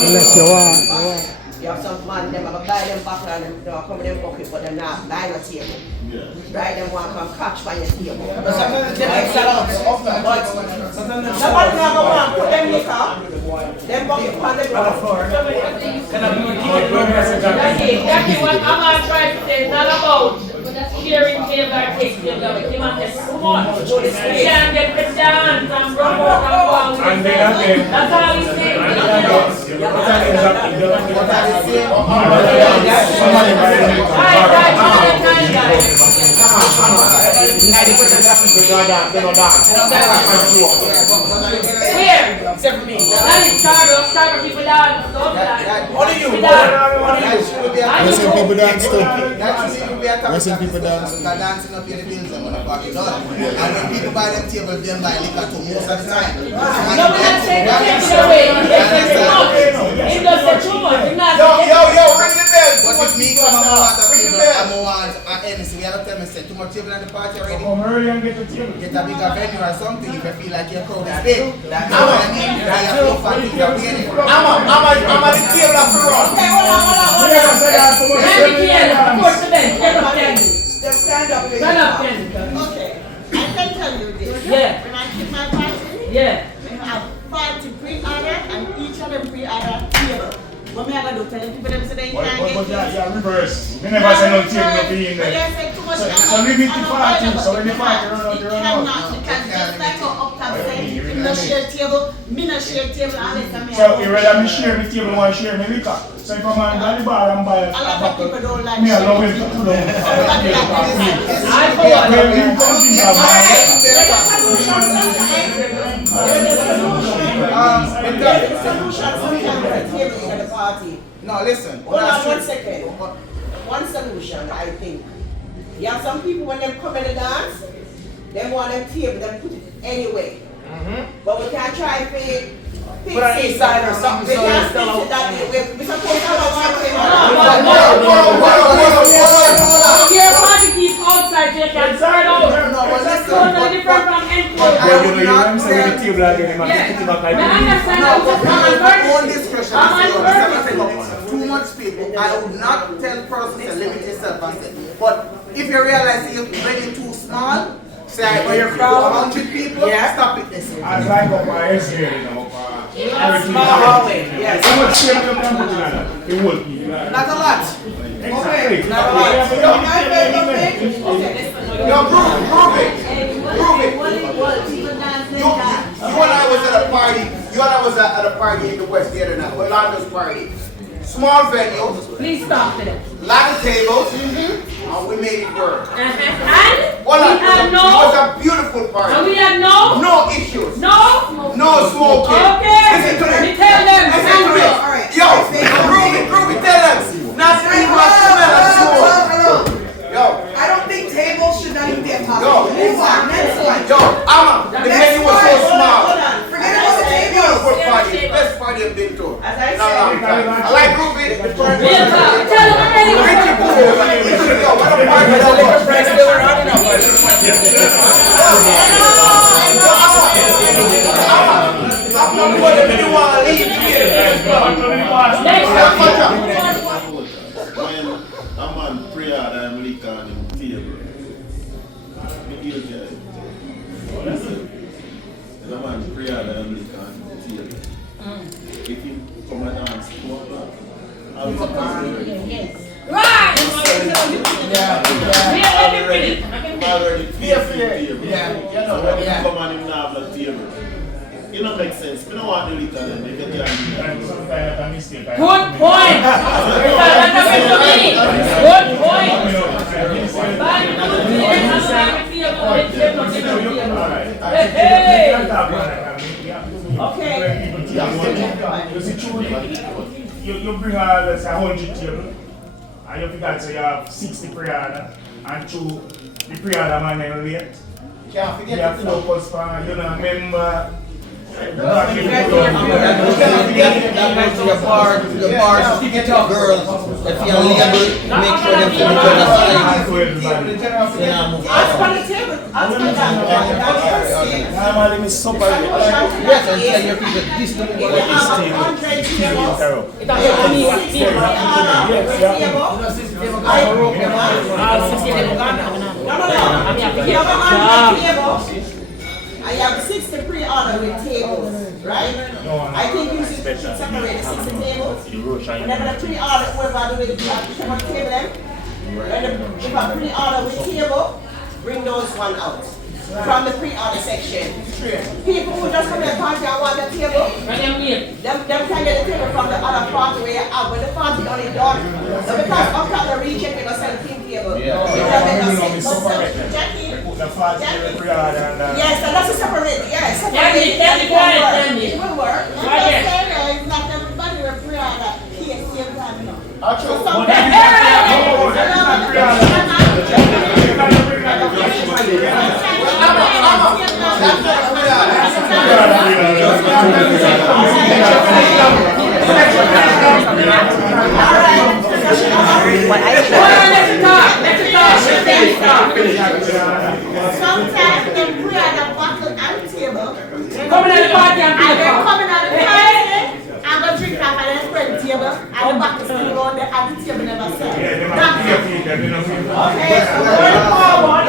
Unless Yes, you want. You have some man, them have a buy them back and them come in them pocket, but they're not buying a table. Right, them want to come catch by your table. But sometimes they make salads. But nobody never want to put them liquor, them bucket on the ground. That's what I'm trying to say. It's not about sharing table or take table. It must come on. You can't get the dance and run out and go. That's all he's saying. Where? Except for me. That is Starbucks people dance. Only you. Listen, people dance too. Listen, people dance. Because dancing up in the building when the party done. And when people buy them tables, they buy liquor too most of the time. No, but that's saying take it away. It does the too much. Yo, ring the bell. But if me come and want a table, I'm going to want an anything. You have to tell me, say, too much table at the party already. Come early and get the table. Get a bigger venue or something if you feel like your crowd is big. That's what I mean. I'm a the table of the run. Okay, hold on. Stand up, please. Stand up, then. Okay, I can tell you this. Yeah. When I keep my party, Yeah. we have party pre-order and each of them pre-order table. What me I gonna do? Tell them people them say they can't get But this? yeah, reverse. They never say no table to be in But there. they say too much So amount, limit the party. unavoidable. So when the party run out, It you run cannot, out. because just like how Uptown said, him no share table, me no share table, unless I'm So you rather me share the table or share me liquor? So if a man go to the bar and buy a a lot of people don't like me share. allow him to pull out. Everybody like this. I for one. Well, we don't think of No, listen. Hold on 1 second. One solution, I think. You have some people when they come in the dance, they want them table, they put it anyway. But we can't try to fix it. Put an inside or something We so can't it's fix still it that way. We supposed to have a Your party keep outside, they can spread out. That's totally different from enclosed. you say the table again, you must put it back I understand that. One discussion. Too much people. I would not tell person to limit yourself and say, but if you realize you're really too small, say when you're 100 people, stop it this way. I like up my head here, you know. Small hallway, yes. How much table you can put in that? It would be. Not a lot. Exactly. Not a lot. Yo, prove it. You and I was at a party. You and I was at a party in the West the other night. Orlando's party. Small venue. Please stop it. Lot of tables. And we made it work. And It we had no. was a beautiful party. And we had no. No issues. No. No smoking. Okay. Listen to me. You tell them. Listen to me. Yo, prove it, tell them. Not even a smell of smoke. Yo. I don't think tables should not even be a topic. Yo. Move on. Next one. Yo, Amma, the venue was so small. Forget about the tables. Beautiful party. Best party I've been to. As I In a long time. I like Ruby. Tell them already. Richie Poole. Yo, what a party that was. I'm not going to be one to leave here. When a man pray out and lick on him table, me guilty of it. When a man pray out and lick on him table, if he come and dance 2 o'clock, I'll be surprised. Right. Already facing the table. So when he come and him not have no table, it don't make sense. We don't want the liquor then. They get the idea. Good point. That's a bit for me. Good point. Hey. Okay. You bring let's say 100 table, and you figure so you have 60 pre-order, and 2 the pre-order man then late. Can't You forget have it. focus for, member. Keep it up, girls. If you're label, make sure them from each other side. Ask for the table. Ask for that. Normally, I'm super. Yes, and tell your people this to me. I have 60 pre-order with tables, right? I think you should separate the 60 tables. Whenever the pre-order, whoever do it, you have to table them. If a pre-order with table, bring those one out from the pre-order section. People who just come to the party and want a table, them can get the table from the other party where you have when the party only done. So because up top the recheck, they're going to sell the team table. Yes, and that's a separate, yes. Separate. It will work. Not everybody will pre-order PSC plan. Sometimes they put on the bottle and table. Coming at the party and they're coming at the party. I'm going to drink off at the spread table and the bottle still on there and the table never sells. Okay, so going forward.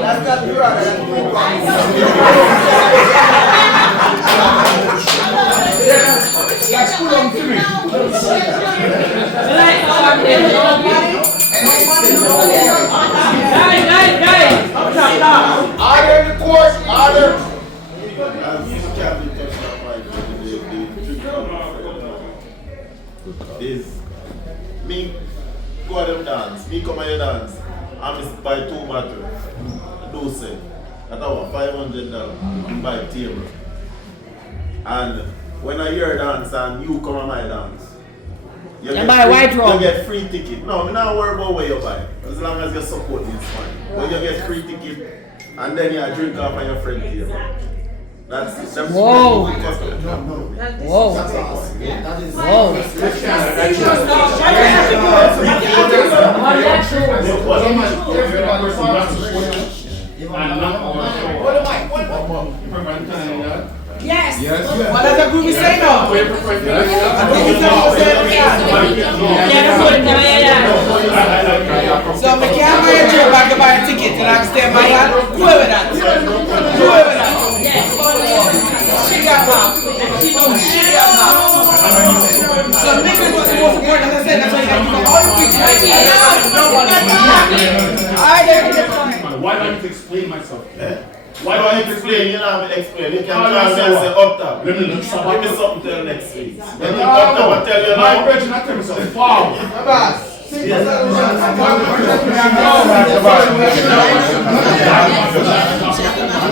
That's not the right. Guys. Order in the court, order. Is me go at them dance, me come at your dance, I miss buy 2 bottles. Do say that I want $500 buy table. And when I hear dance and you come at my dance, you buy white rum. You get free ticket. No, I'm not worried about where you buy. As long as you support me, it's fine. But you get free ticket and then you drink off on your friend table. That's whoa. Whoa. Yes. What does the groupie say now? So I can't buy a trip back to buy a ticket and I can stay in my yard. Whoever that. She got mouth. So niggas was the most important, as I said, that's why you got to do all the pictures. Alright, why do I need to explain myself? Why do I need to explain? You don't have to explain. You can tell me and say up top. Give me something till next week. Then you up top and tell you my virgin, I tell myself, wow. Yes.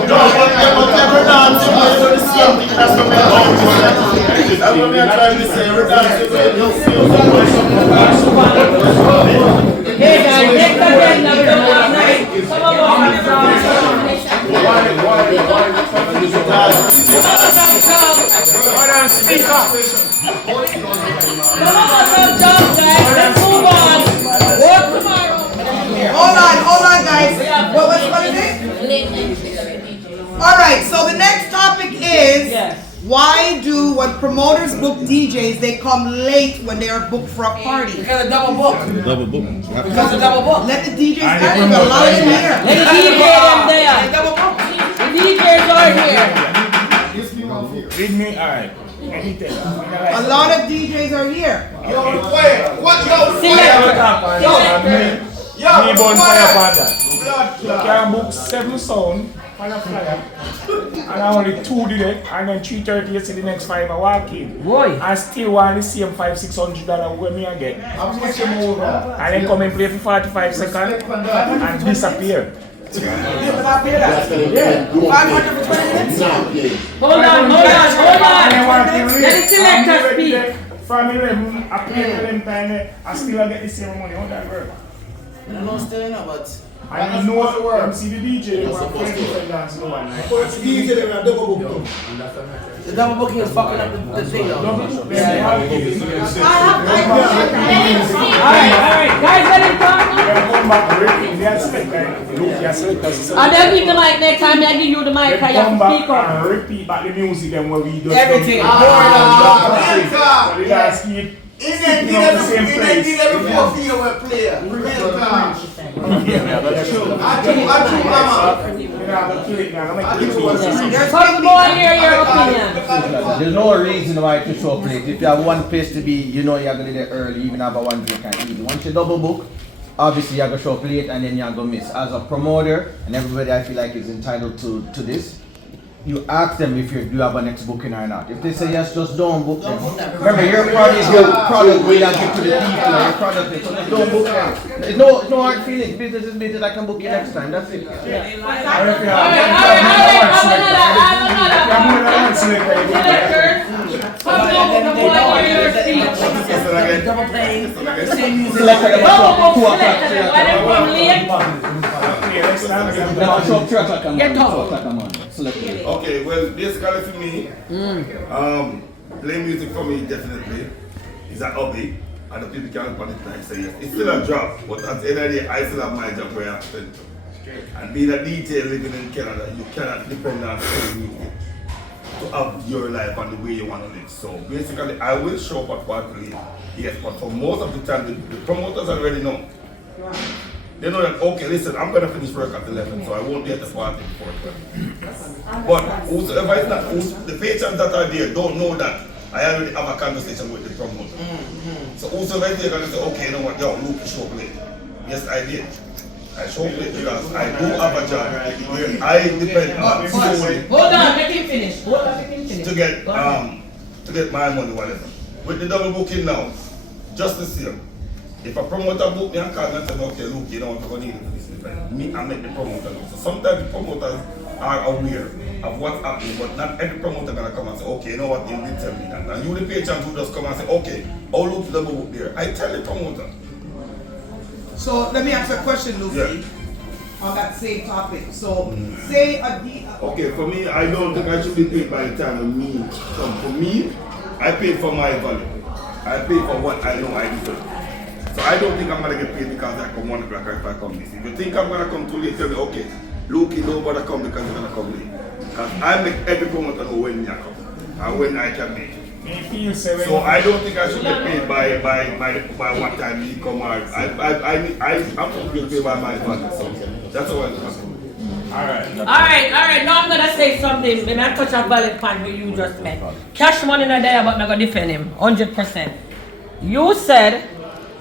No, but every dance you do the same thing. That's what we're trying to say. Every dance you do the same thing. Hey guys, next time we don't have night. Some of us let's move on. Work tomorrow. Hold on, guys. What is it? Alright, so the next topic is why do when promoters book DJs, they come late when they are booked for a party? Because of double book. Because of double book. Let the DJs stand there. Allow them here. Let the DJ them there. Double book. The DJs are here. Read me, alright. A lot of DJs are here. Me born fire for that. You can book 7 sound on a flyer. And I only 2 did it, and then 3:30 you see the next 5 I walk in. Boy. I still want the same $500-600 where me I get. And then come and play for 45 seconds and disappear. Yeah. 500 for 20 minutes? Hold on. Let the selector speak. From 11, I play for them time, I still get the same money. How that work? I don't know, still know, but And you know what? See the DJ, they want 20 different dance in one night. DJ, they want double book. The double booking is fucking up the thing though. Alright, guys, let him talk now. And then give the mic next time, I give you the mic, I have to speak up. And repeat back the music and what we do. Everything. There's no reason why to show up late. If you have one place to be, you know you're gonna be there early, even have a one drink and eat. Once you double book, obviously you're gonna show up late and then you're gonna miss. As a promoter, and everybody I feel like is entitled to this, you ask them if you do have a next booking or not. If they say yes, just don't book them. Remember, your product is your product will not give to the people, your product is, so just don't book them. There's no hard feelings. Business is business, I can book you next time. That's it. Double playing, same music. Okay, well, basically for me, play music for me definitely is a hobby, and the people can look on it and say yes. It's still a job, but at the end of the day, I still have my job where I have to spend. And being a DJ living in Canada, you cannot depend on playing music to have your life and the way you want to live. So basically, I will show up at party, yes, but for most of the time, the promoters already know. They know that, okay, listen, I'm going to finish work at 11, so I won't be at the party before 12. But whosoever is not, the patrons that are there don't know that I already have a conversation with the promoter. So whosoever is there going to say, okay, you know what, yo, Luke, show up late. Yes, I did. I show up late because I do have a job where I depend on solely. Hold on, let him finish. To get my money, whatever. With the double booking now, just the same. If a promoter book me and call me and say, okay, look, you know what, we're going to need it for this event. Me, I make the promoter know. So sometimes the promoters are aware of what's happening, but not every promoter going to come and say, okay, you know what, you did tell me that. And you, the patient, who just come and say, okay, oh, look, the double book there. I tell the promoter. So let me ask you a question, Lucy, on that same topic. So, say okay, for me, I don't think I should be paid by the time of me come. For me, I pay for my value. I pay for what I know I deserve. So I don't think I'm going to get paid because I come 1 o'clock or if I come late. If you think I'm going to come too late, tell me, okay, Luke, you don't bother come because you're going to come late. Because I make every promoter know when I come and when I can make it. So I don't think I should get paid by what time he come or I'm supposed to get paid by my value. So that's how I look at it. Alright, now I'm gonna say something. Maybe I touch a valid point where you just met. Cash Money in there, but I'm gonna defend him 100%. You said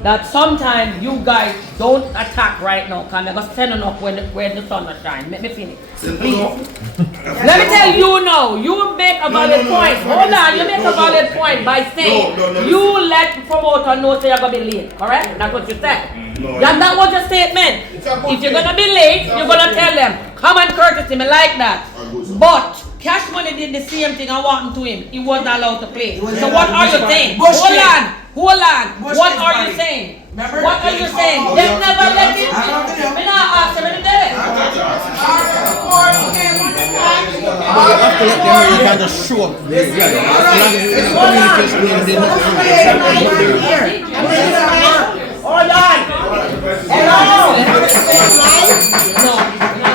that sometimes you guys don't attack right now because they're going to stand up when the sun is shining. Let me finish. Please. Let me tell you now, you make a valid point. Hold on, you make a valid point by saying you let the promoter know so you're going to be late. Correct? That's what you said. And that was your statement. If you're going to be late, you're going to tell them. Common courtesy, me like that. But Cash Money did the same thing and what happened to him? He wasn't allowed to play. So what are you saying? Hold on. What are you saying? What are you saying? They never let him. Me not ask him anything. After that, you can just show up. As long as Hold on. Hello.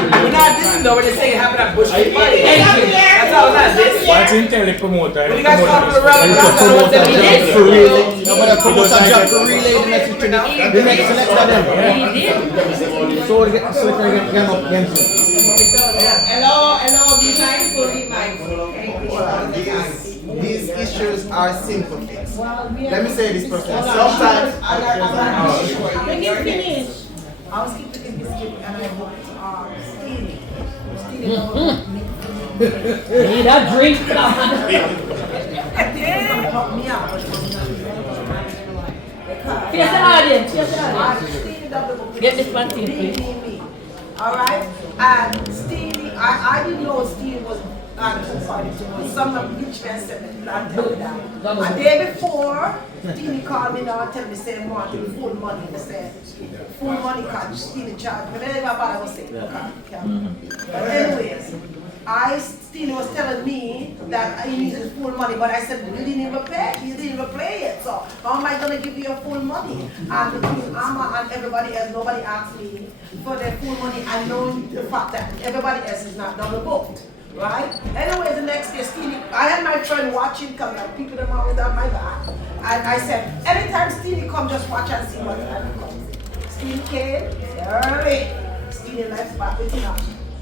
We're not listening though, we're just saying it happened at Bush League Party. That's all that is. Why didn't tell the promoter? When you guys talk to the relevant, that's what they did. for real. Nobody promoter job for relay the next week. The next select of them. So we get the slipper again up against it. Hello, be mindful, okay? These issues are simple things. Let me say this person. Sometimes Let me finish. I was keeping the biscuit and I booked Steely. Need a drink. It help me out, but it wasn't Here's the audience. Get this one thing, please. Alright? And Stevie, I didn't know Stevie was on 242. Some of the rich men said that. A day before, Steely called me now and tell me say want full money. They said full money card, Steely charge me. Then everybody was saying, but anyways, Steely was telling me that he needed full money, but I said, you didn't even pay, you didn't even play it, so how am I gonna give you your full money? And between Amma and everybody else, nobody asked me for their full money, and knowing the fact that everybody else is not double booked. Right? Anyway, the next day, Steely, I had my friend watching come, like people them always on my back. And I said, anytime Steely come, just watch and see what time he comes. Steely came early. Steely left back with him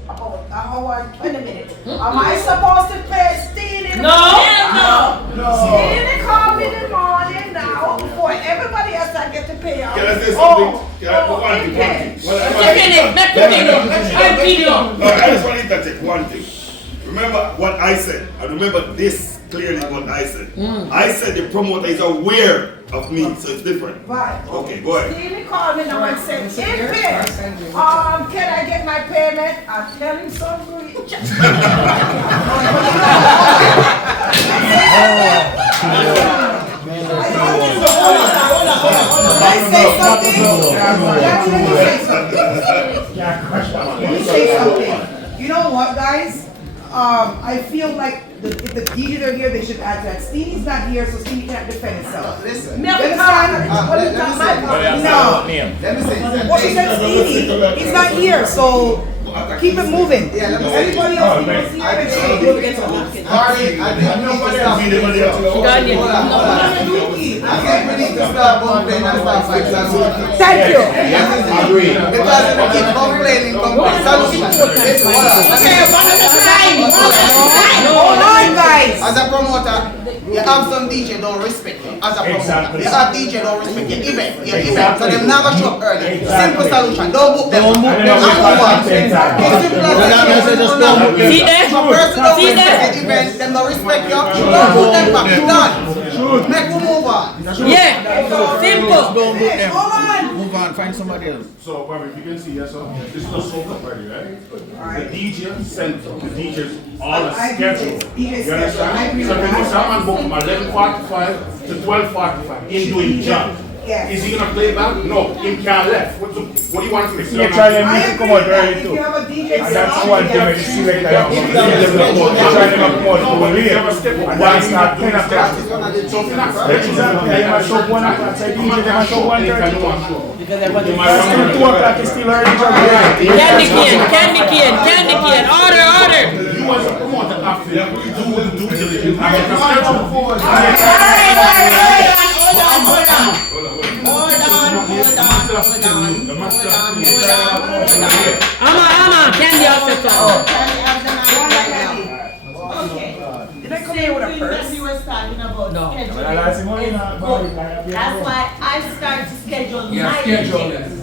about an hour and 20 minutes. Am I supposed to pay Steely? No. Steely called me in the morning now before everybody else I get to pay out. Can I say something? One thing. I just want to interject one thing. Remember what I said, and remember this clearly what I said. I said the promoter is aware of me, so it's different. Right. Okay, go ahead. Steely called me now and said, can I get my payment? I'm telling some rich. Let me say something. You know what, guys? I feel like if the DJs are here, they should add that. Stevie's not here, so Stevie can't defend himself. Listen. You understand? No. Let me say Well, she said Stevie, he's not here, so keep it moving. Yeah, let me say Everybody else can see everything. I think nobody else. I think we need to start complaining and start fighting. Thank you. Agree. Because if we keep complaining, listen, Hold on, guys. as a promoter, you have some DJ don't respect you. As a promoter, you have DJ don't respect your event. So them never show up early. Simple solution. Don't book them. See there? See there? Event, them don't respect you. Don't put them back. It's done. Make we move on. Yeah. Simple. Don't book them. Hold on. Move on, find somebody else. So, Bobby, you can see, yes, sir. This is the soca party, right? The DJ sent the DJs all a schedule. You understand? So, when someone book from 11:45 to 12:45 in doing job. Yes. Is he gonna play back? No, him can't left. What do you want from me? You try them I to agree come out with that. early If too. you have a DJ And that's one thing when you select like you try them to come out to late. And then start 10 o'clock. Exactly, you might show up 1 o'clock, say DJ, they might show 1:30. That's still 2 o'clock, it's still early. Candy cane. Order. You as a promoter have to do the due diligence. Ama, candy officer. Did I come here with a purse? You were talking about No. scheduling. That's why I start to schedule my meetings.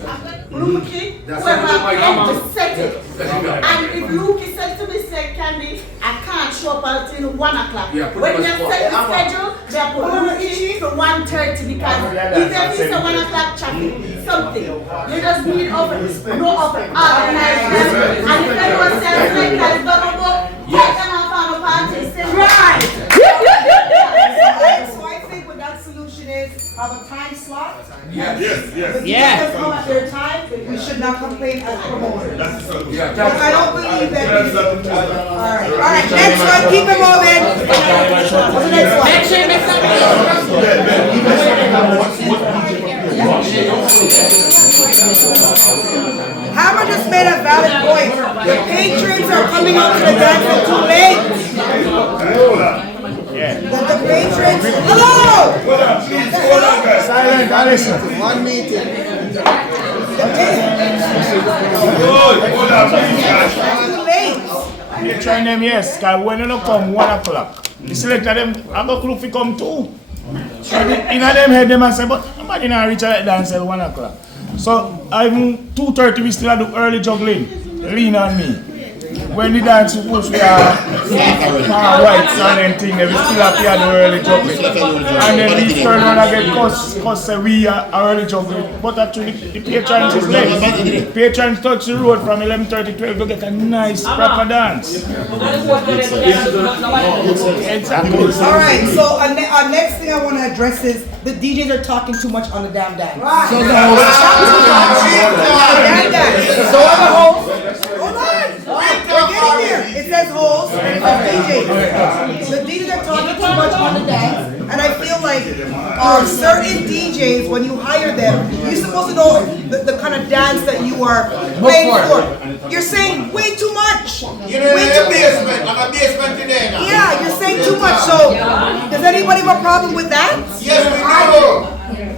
Lukey, whoever came to set it. And if Lukey said to me, say, Candy, I can't show up until 1 o'clock. When they set the schedule, they put Lukey to 1:30 because if there is a 1 o'clock traffic, something, you just need organization. And if anyone says like that is double book, take them off on the party. Say, right. So I think what that solution is, have a time slot. Yes. The DJs come at their time, we should not complain as promoters. That's the solution. But I don't believe that. Alright, next one, keep it moving. What's the next one? Make sure you make Hammer just made a valid point. The patrons are coming out to the dance too late. The patrons. Hello! Silent, listen. One meeting. Too late. You try them, yes, because when you don't come 1 o'clock, the selector them, I got clue fi come too. And in them head them and say, but nobody not reach out dance at 1 o'clock. So I'm 2:30 we still do early juggling. Lean on me. when the dance supposed to have whites and them thing, they will still have to do early jumping. And then we turn around and get cuss say we are early jumping. But actually the patrons is late. Patrons touch the road from 11:30 to 12 to get a nice proper dance. Exactly. Alright, so our next thing I want to address is the DJs are talking too much on the damn dance. Right. So the host talking too much on the damn dance. So are the hosts. Hold on. We're getting there. It says hosts and it says DJs. The DJs are talking too much on the dance. And I feel like certain DJs, when you hire them, you're supposed to know the kind of dance that you are playing for. You're saying way too much. You know, in the basement. I'm a basement today now. Yeah, you're saying too much. So, does anybody have a problem with that? Yes, we do.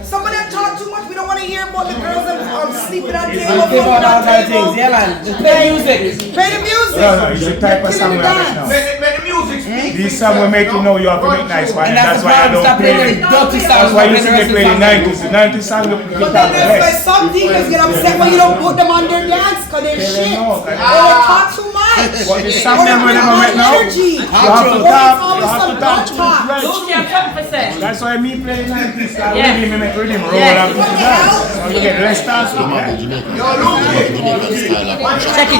Some of them talk too much. We don't want to hear about the girls that sleeping on tables. Let's give out all the things. Yeah, man. Just play music. Play the music. No, it's the type of song we have right now. Make the music speak. These songs we make you know you have to make nice one. And That's why I don't play them. That's why you see they play the 90s. The 90s songs we But then there's like some DJs get upset when you don't put them on their dance because they're shit. Or they talk too much. What is some them when I'm right now? You have to talk to the right. That's why me play the 90s song. Rhythm, make rhythm roll up to the dance. So you get less dance with that.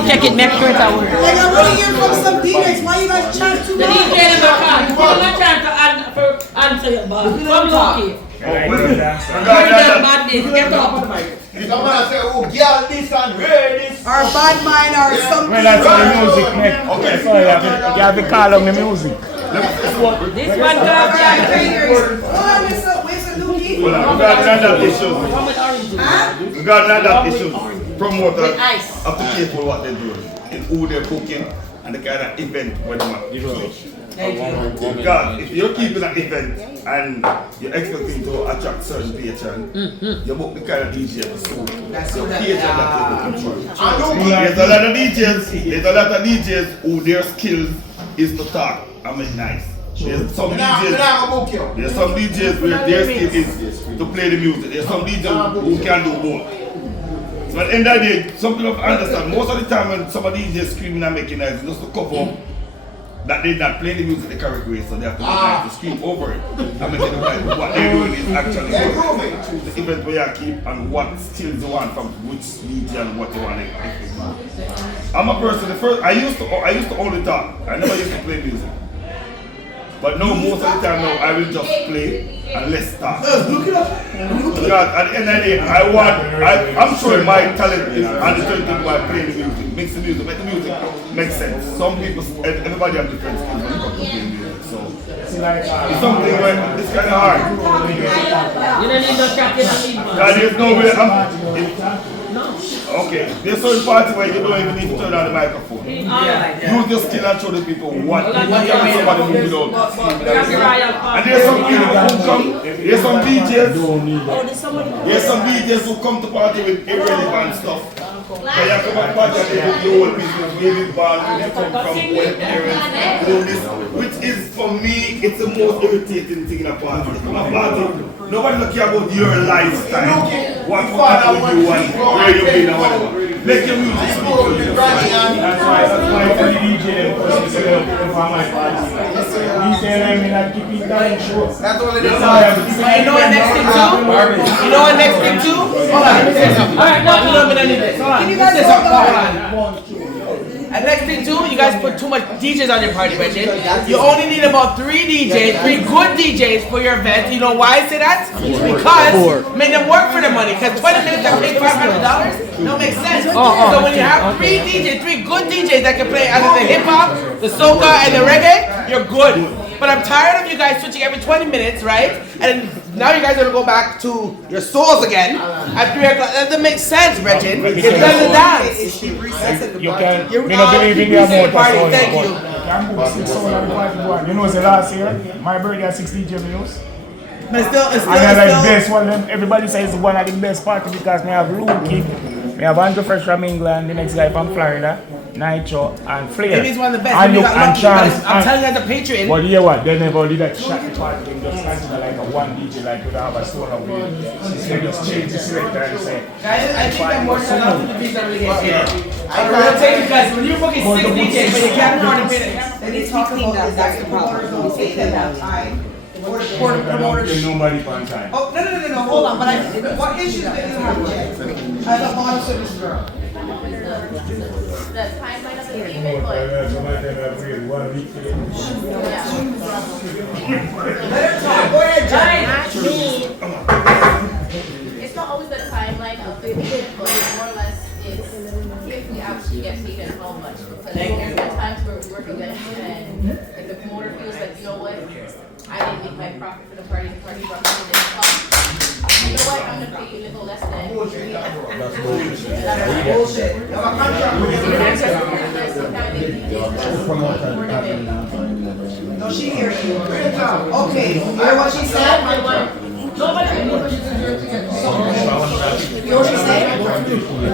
Check it, make sure it's our word. Like I really hear from some DJs, why you guys chant too The much? DJ in the car, you don't trying to answer your boss. Come lucky. Get up. Somebody say, oh, girl, this and red this. Or bad mind or something. Well, that's the music, man. Okay, so you have to call on the music. This one girl, Where's the Lukey? We got another issue. We got another issue. Promoters have to be careful what they're doing. In who they're booking and the kind of event when they're God, if you're keeping an event and you're expecting to attract certain patrons, you book the kind of DJ to suit your patron that you're looking for. There's a lot of DJs who their skills is to talk and make nice. There's some DJs where their skill is to play the music. There's some DJs who can do both. So at the end of the day, some people understand. Most of the time when somebody is screaming and making noise, it's just to cover up that they're not playing the music the correct way, so they have to, to scream over it and make it look like what they're doing is actually the event where you keep and what skills you want from which DJ and what you want to expect. I'm a person, I used to only talk. I never used to play music. But now most of the time now I will just play and let's talk. Because at the end of the day, I'm showing my talent is on the 20 people by playing the music, mix the music, make the music make sense. Some people, everybody have different skills when it comes to playing music. So it's something where it's kind of hard. You don't need no captain. There's no way. Okay, there's certain parts where you don't even need to turn on the microphone. Use your skill and show the people what somebody move without. And there's some people who come, there's some DJs who come to party with irrelevant stuff. They have come and party and they do the whole business, baby band, they come from old parents, do this, which is for me, it's the most irritating thing in a party. In a party, nobody don't care about your lifestyle, what happened with you and where you've been and whatever. Let your music speak for you. That's why for the DJ, because it's for my party. We say them in a keep it down show. That's all it is. You know what next thing too? You know what next thing too? Hold on, let me say something. Alright, no, you know what I need this. Hold on, let me say something. Hold on. And next thing too, you guys put too much DJs on your party, Bridget. You only need about 3 DJs, 3 good DJs for your event. You know why I say that? Because make them work for their money. Because 20 minutes that pay $500 don't make sense. So when you have 3 DJs, 3 good DJs that can play either the hip hop, the soca, and the reggae, you're good. But I'm tired of you guys switching every 20 minutes, right? And now you guys are gonna go back to your souls again at 3 o'clock. That doesn't make sense, Regin. It's better than dance. You can, you don't believe in the amount of sound. Thank you. You know, the last year, my birthday had 60 videos. But it's still. And the best one, everybody says it's one of the best parties because we have Lukey, we We have Andrew Fresh from England, the next guy from Florida, Nitro, and Flair. Maybe he's one of the best. And Maybe look, he got and lucky, but Chance. I'm telling you as a Patriot. But you know what? They never did that shot the party thing, just consider like a one DJ, like we have a store of weed. They just change the selector and say. I think that more than enough to be really good. I'm gonna tell you guys, when you're booking 6 DJs, but you can't afford to pay them. And they talk about is that the promoters don't pay them on time, or the promoters. Nobody on time. Oh, no, hold on, but what issues do you have, Jay? As a model service girl? The timeline of the event, but Go ahead, Jay. it's not always the timeline of the event, but more or less it's if we actually get paid and how much. Because there are times where we work against and if the promoter feels like, you know what, I didn't make my profit for the party brought me this cost. You know what, I'm gonna pay you a little less than That's bullshit. You have a contract with No, she hears you. Okay, you hear what she said? You know what she said?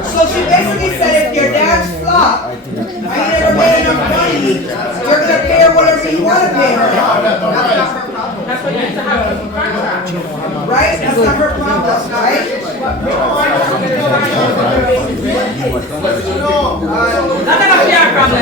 So she basically said if your dance flop, I never made enough money, you're gonna pay her whatever you wanna pay her. That's what you have to have a contract. Right? That's not her problem, right? That's not a fair problem.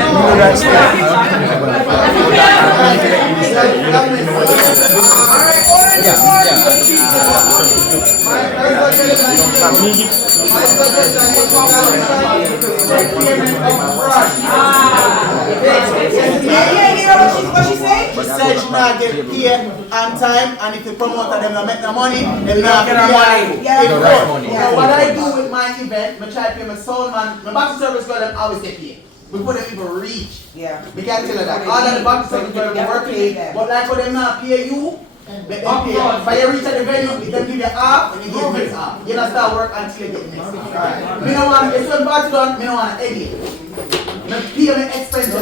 What she say? She said she not get paid on time, and if the promoter them not make no money, them not get their money. Yeah. What I do with my event, I try to pay my sound man, my back service girl them always get paid. Before them even reach. Yeah. We can't tell her that. All of the back service girl them work paid, but like when them not pay you, they pay. By you reach at the venue, them give you half, and you give me half. You don't start work until you get the next. Alright. Me no want, if some party done, me no want an idiot. Me pay me expenses.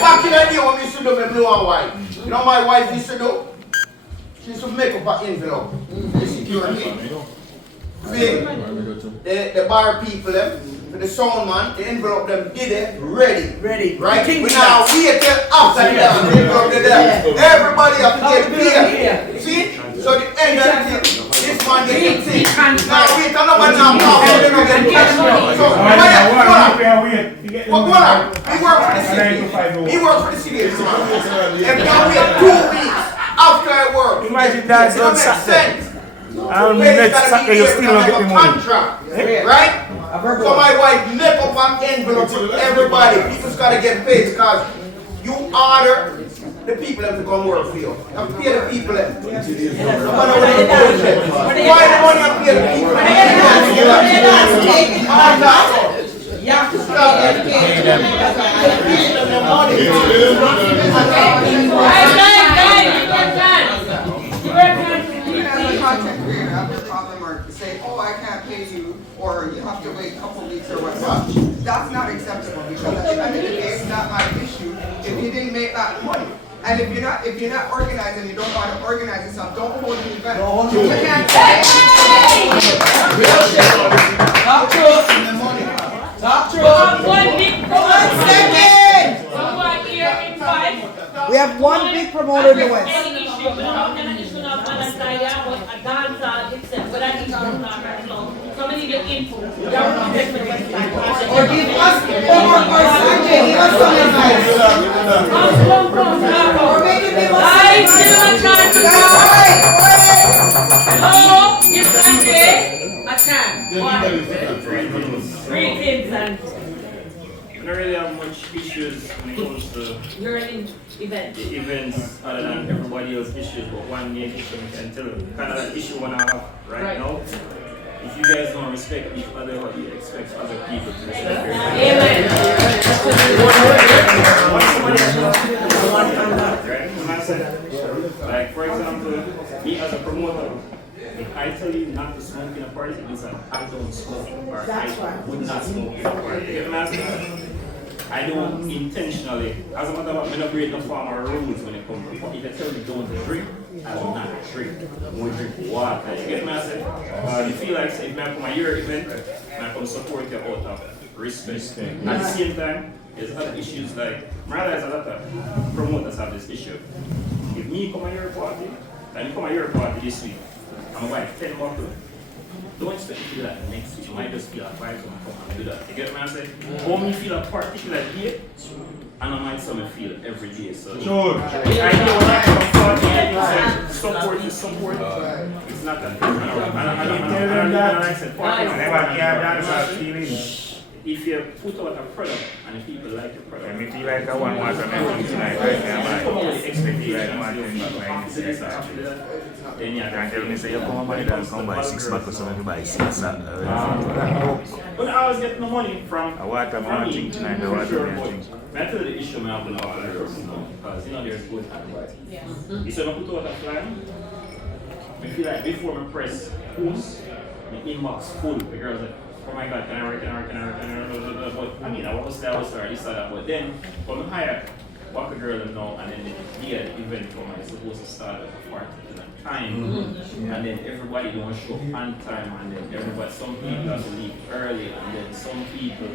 Back in the day when we used to do my blue and white, you know my wife used to do? She used to make up an envelope. The security. The bar people, the sound man, the envelope them did it ready. Right? We now wait till after the envelope there. Everybody have to get paid. See? So the end of the thing, this man gets paid. Now wait, another now they don't get paid. So we work for the city. We work for the city. And now we have 2 weeks after I work. Imagine that on Saturday. Next Saturday you still don't get the money. Right? So my wife make up an envelope for everybody. People's gotta get paid because you order the people have to come work for you. You have to pay the people. No matter what they bullshit. Why the money have to pay the people? You have to stop them. Pay them the money. Content creator have the problem or say, oh, I can't pay you, or you have to wait a couple weeks or whatnot. That's not acceptable because at the end of the day, it's not my issue if you didn't make that money. And if you're not organized and you don't know how to organize yourself, don't hold an event. You can't say. Talk truth. Talk truth. One big We have one big promoter in the West. Somebody get info. Or give us, or Sanjay, give us some advice. Or maybe give us some advice. Hello, give Sanjay a chance. Greetings and I don't really have much issues when it comes to the events other than everybody else's issues, but one main issue I can tell you, kind of that issue one I have right now if you guys don't respect each other, what do you expect other people to respect your Like, for example, me as a promoter, if I tell you not to smoke in a party, it means that I don't smoke or I would not smoke in a party. You get what I'm saying? I don't intentionally, as a matter of fact, I'm not break no form of rules when it comes to if I tell you don't drink, I will not drink. I will drink water. You get what I'm saying? You feel like if I come to your event, I come support you out of respect. At the same time, there's other issues like, I realize a lot of promoters have this issue. If me come to your party, and you come to your party this week, I'm going to buy 10 bottles. Don't expect me to do that next week. You might just feel a vibe when I come and do that. You get what I'm saying? Or me feel a particular day, and I might some feel every day. So sure. The idea when I come to party, support is support. It's not that. I said, party. If you put out a product and if people like your product, I feel like I want watermelon tonight, right now. Come up with the expectations. Then you can tell me, say, you come buy that, come buy 6 bottles, so you buy 6. But I was getting the money from. I want to drink tonight, I want to drink. I tell you the issue I have with all the person now, because you know there's good and bad. You said I put out a plan, I feel like before I press post, my inbox full, the girls like, oh my god, can I work? But I mean, I was already started, but then when I hire walk a girl and now, and then the event come and it's supposed to start at a particular time, and then everybody don't show up on time, and then everybody, some people have to leave early, and then some people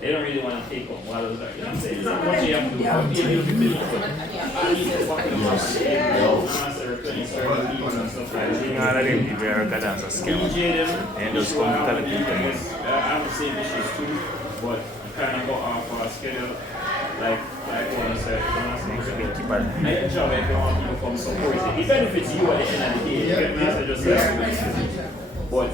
they don't really want to take up while they're there. You know what I'm saying? It's not much you have to do, but be able to do it. At least it's walking around and stuff like that. You know, all of them people are going to dance a scam. And just come to tell the people. I have the same issues too, but I kind of go off our schedule. Like what I said, I enjoy it if you want people to come support it. It benefits you at the end of the day. You get me? Just like, but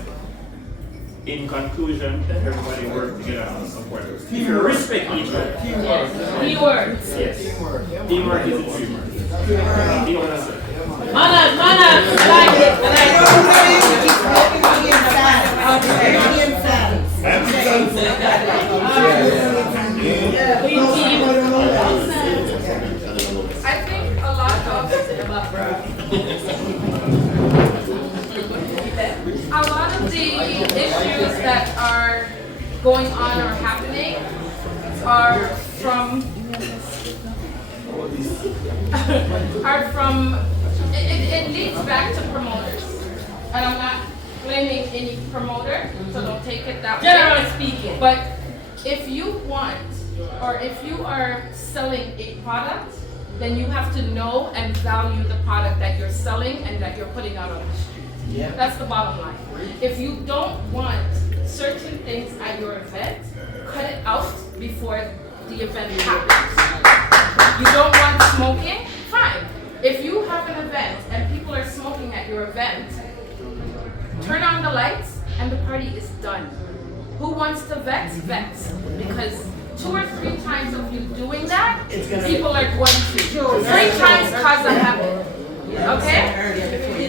in conclusion, everybody work together and support. If you respect each other. Teamwork. Yes. Teamwork is a teamwork. You know what I said? Manners, I like it. I think a lot of the issues that are going on or happening are from it leads back to promoters. And I'm not blaming any promoter, so don't take it that way. Generally speaking. But if you want, or if you are selling a product, then you have to know and value the product that you're selling and that you're putting out on the street. Yeah. That's the bottom line. If you don't want certain things at your event, cut it out before the event happens. You don't want smoking? Fine. If you have an event and people are smoking at your event, turn on the lights and the party is done. Who wants to vex? Vex. Because 2 or 3 times of you doing that, people are going to. 3 times cause a habit. Okay?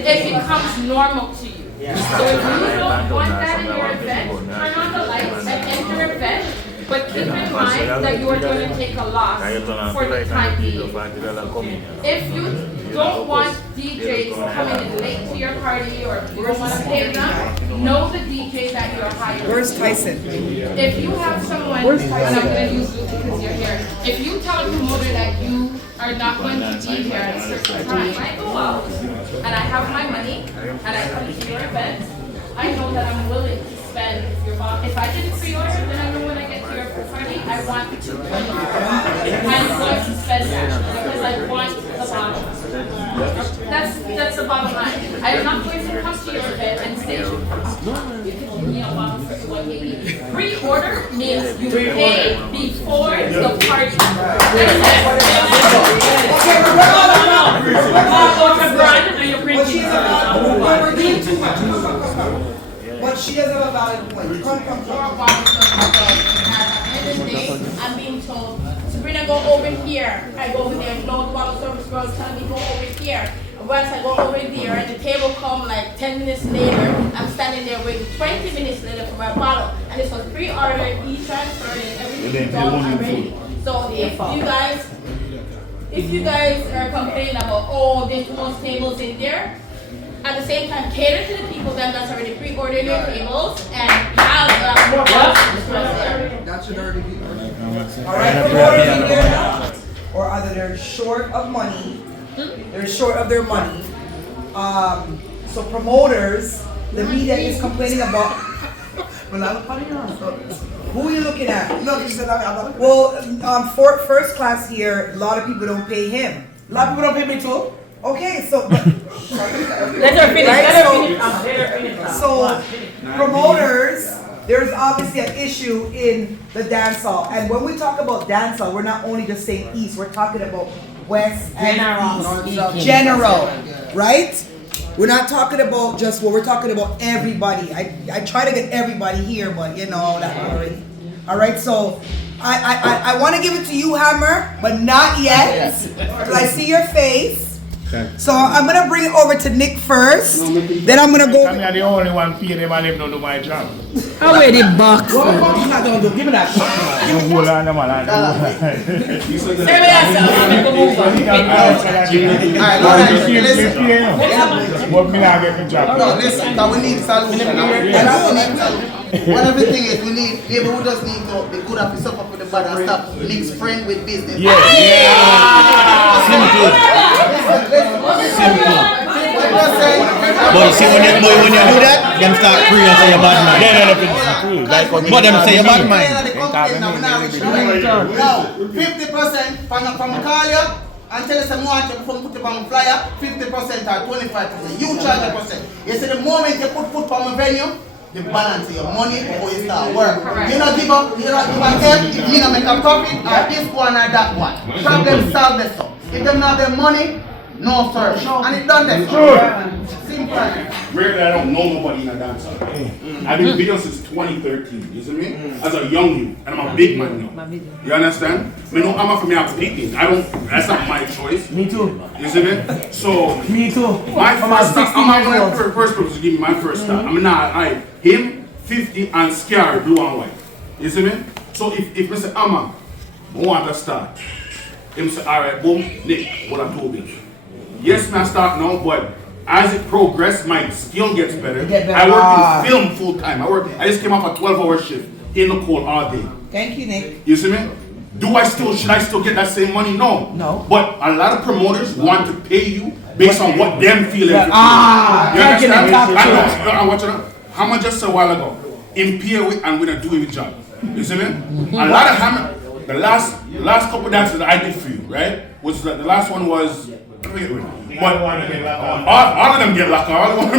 It becomes normal to you. So if you don't want that in your event, turn on the lights and end your event. But keep in mind that you are going to take a loss for the time being. If you don't want DJs coming in late to your party or you don't want to pay them, know the DJ that you're hiring. Where's Tyson? If you have someone, and I'm going to use you because you're here, if you tell a promoter that you are not going to be here at a certain time, I go out and I have my money and I come to your event, I know that I'm willing to spend. If I didn't pre-order, then I know when I get to your party, I want to $220. I'm going to spend that because I want the bottle. That's the bottom line. I am not going to come to your event and say you can give me a bottle for $180. Pre-order means you pay before the party. But she doesn't have a valid point. Come. At the end of the day, I'm being told, Sabrina, go over here. I go over there. No bottle service girls telling me go over here. once I go over there and the table come like 10 minutes later, I'm standing there waiting 20 minutes later for my bottle. And this was pre-ordered, e-transferred, and everything done already. So if you guys are complaining about, oh, there's too much tables in there, at the same time, cater to the people that's already pre-ordered their tables and have more boxes. That should already be. Alright, promoters in there now, or either they're short of money, they're short of their money. So promoters, the media is complaining about. Who are you looking at? No, you said I'm not. Well, for first class here, a lot of people don't pay him. A lot of people don't pay me too. Okay, so Let her finish. So promoters, there's obviously an issue in the dance hall. And when we talk about dance hall, we're not only just saying East, we're talking about West and East. General, right? We're not talking about just we're talking about everybody. I try to get everybody here, but you know that already. All right, so I want to give it to you, Hammer, but not yet. Till I see your face. So I'm gonna bring it over to Nick first. Then I'm gonna go. I'm the only one paying them and them don't do my job. How are the box? What you not gonna do? Give me that. You hold on them and but me not get the job. No, listen, we need solution. One of the things is we need, people who just need to be good at suffer for the bad and stop mix friend with business. Simple. But see when you do that, them start free and say you're bad man. But them say you're bad man. Now, 50% from call you and tell us some more from put it on flyer, 50% or 25%. You charge a percent. You see the moment you put foot on the venue, the balance of your money before you start work. You don't give up, you don't give a F if you don't make a profit or this one or that one. Problem solved this up. If them not have money, no sir. And it done this. Simple. Rarely I don't know nobody in a dance hall. I've been video since 2013, you see me? As a young youth, and I'm a big man now. You understand? Me know I'm for me I'm picking. That's not my choice. Me too. You see me? So me too. My first purpose to give me my first start. I'm not him 50 and scared blue and white. You see me? So if Mr. Amma want to start, him say, alright, boom, Nick, what I told you. Yes, man, start now, but as it progresses, my skill gets better. I work in film full time. I just came off a 12-hour shift in the cold all day. Thank you, Nick. You see me? Should I still get that same money? No. No. But a lot of promoters want to pay you based on what them feel. You understand? How much just a while ago? In peer with and with a doing job. You see me? A lot of hammer. The last couple dances that I did for you, right? Was the last one was. But all of them get locked off. All of them get locked off. But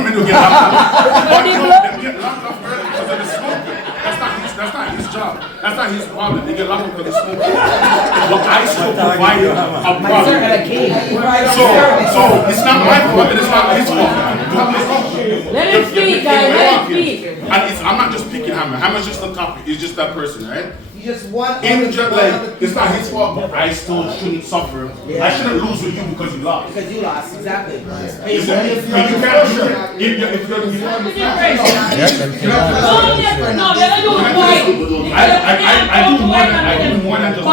no, them get locked off early because of the smoking. That's not his job. That's not his problem. They get locked up because of smoking. But I still provided a product. So it's not my fault and it's not his fault. Let him speak, guys. Let him speak. And I'm not just picking Hammer. Hammer's just a copy. It's just that person, right? Just one. It's not his fault, but I still shouldn't suffer. Yeah. I shouldn't lose with you because you lost. Because you lost, exactly. You can't I do more than just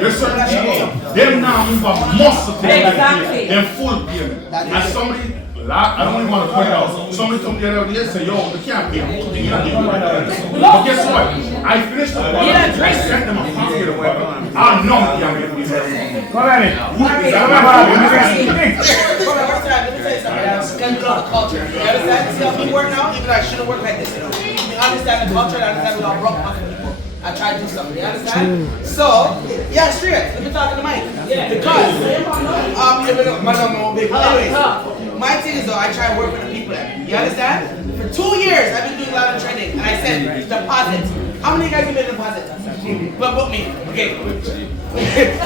You're certain people. Them now move a muscle. Exactly. They're full payment. And somebody, I don't even want to point it out. Somebody told me the other day, say, yo, you can't pay a whole thing. But guess what? I finished the bottle. I sent them a copy of the bottle. I know you can't pay me. Come on in. Can do a lot of culture. You understand? See how we work now? Even I shouldn't work like this, you know. We understand the culture, I understand we all broke people. I try to do something, you understand? So, yeah, straight. Let me talk to the mic. Because, anyways, my thing is though, I try to work with the people there. You understand? For 2 years, I've been doing a lot of training, and I said, deposits. How many of you guys give me a deposit? But book me. Okay.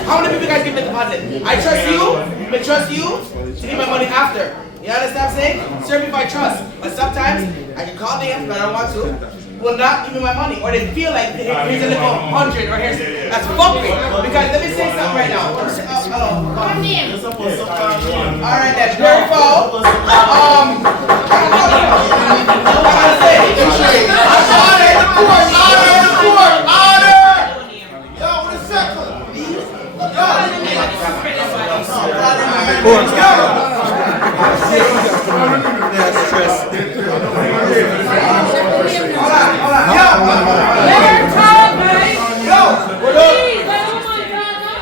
How many people guys give me a deposit? I trust you, but trust you to give my money after. You understand what I'm saying? Serve me by trust. But sometimes, I can call names, but I don't want to. will not give me my money, or they feel like here's a little 100 or here's that's fucking. Because let me say something right now. All right, that's very foul.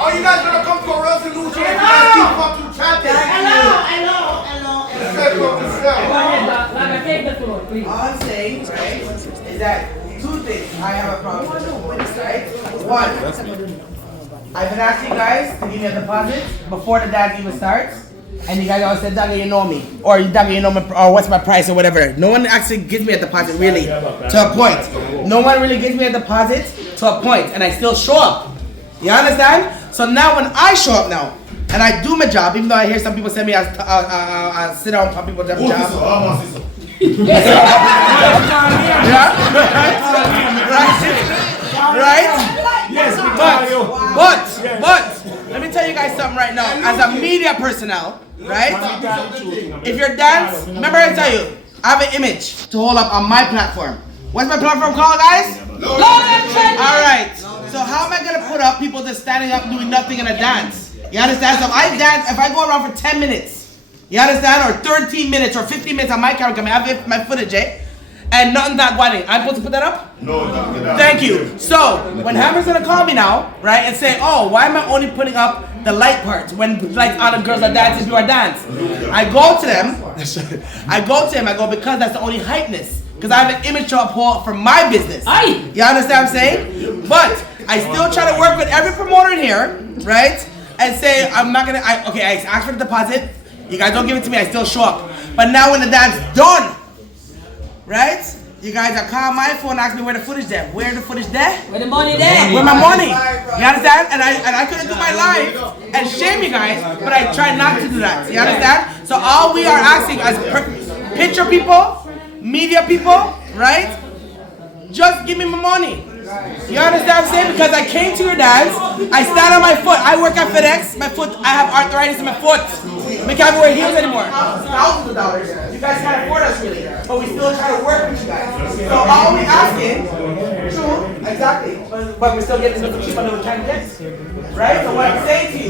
Are you guys gonna come to a resolution and keep fucking chatting? All I'm saying, right, is that two things I have a problem with, right? One, I've been asking you guys to give me a deposit before the dance even starts, and you guys always said, Dagger, you know me, or Dagger, you know me, or what's my price, or whatever. No one actually gives me a deposit really to a point. No one really gives me a deposit to a point, and I still show up. You understand? So now when I show up now, and I do my job, even though I hear some people say me I sit down for people to have a job. Right? Yes, but let me tell you guys something right now. As a media personnel, right? If your dance, remember I tell you, I have an image to hold up on my platform. What's my platform called, guys? Alright. So how am I gonna put up people just standing up doing nothing in a dance? You understand? So if I dance, if I go around for 10 minutes, you understand? Or 13 minutes or 15 minutes on my camera, I have my footage, and nothing's not going. I'm supposed to put that up? No, Thank you. So when Hammer's gonna call me now, right, and say, oh, why am I only putting up the light parts when like all the girls are dancing, do our dance? I go to them, I go, because that's the only hypeness. Because I have an image to uphold for my business. You understand what I'm saying? But I still try to work with every promoter in here, right? And say, I'm not gonna, I ask for the deposit. You guys don't give it to me, I still show up. But now when the dance done, right? You guys are calling my phone and ask me where the footage there. Where the footage there? Where the money there? Where my money? You understand? And I couldn't do my live and shame you guys, but I try not to do that. You understand? So all we are asking as picture people, media people, right? Just give me my money. You understand what I'm saying? Because I came to your dance, I stand on my foot. I work at FedEx, my foot, I have arthritis in my foot. I can't wear heels anymore. Thousands of dollars. You guys can't afford us really, but we still try to work with you guys. So all we asking, true, exactly, but we're still getting something cheaper than we can get. Right? So what I'm saying to you,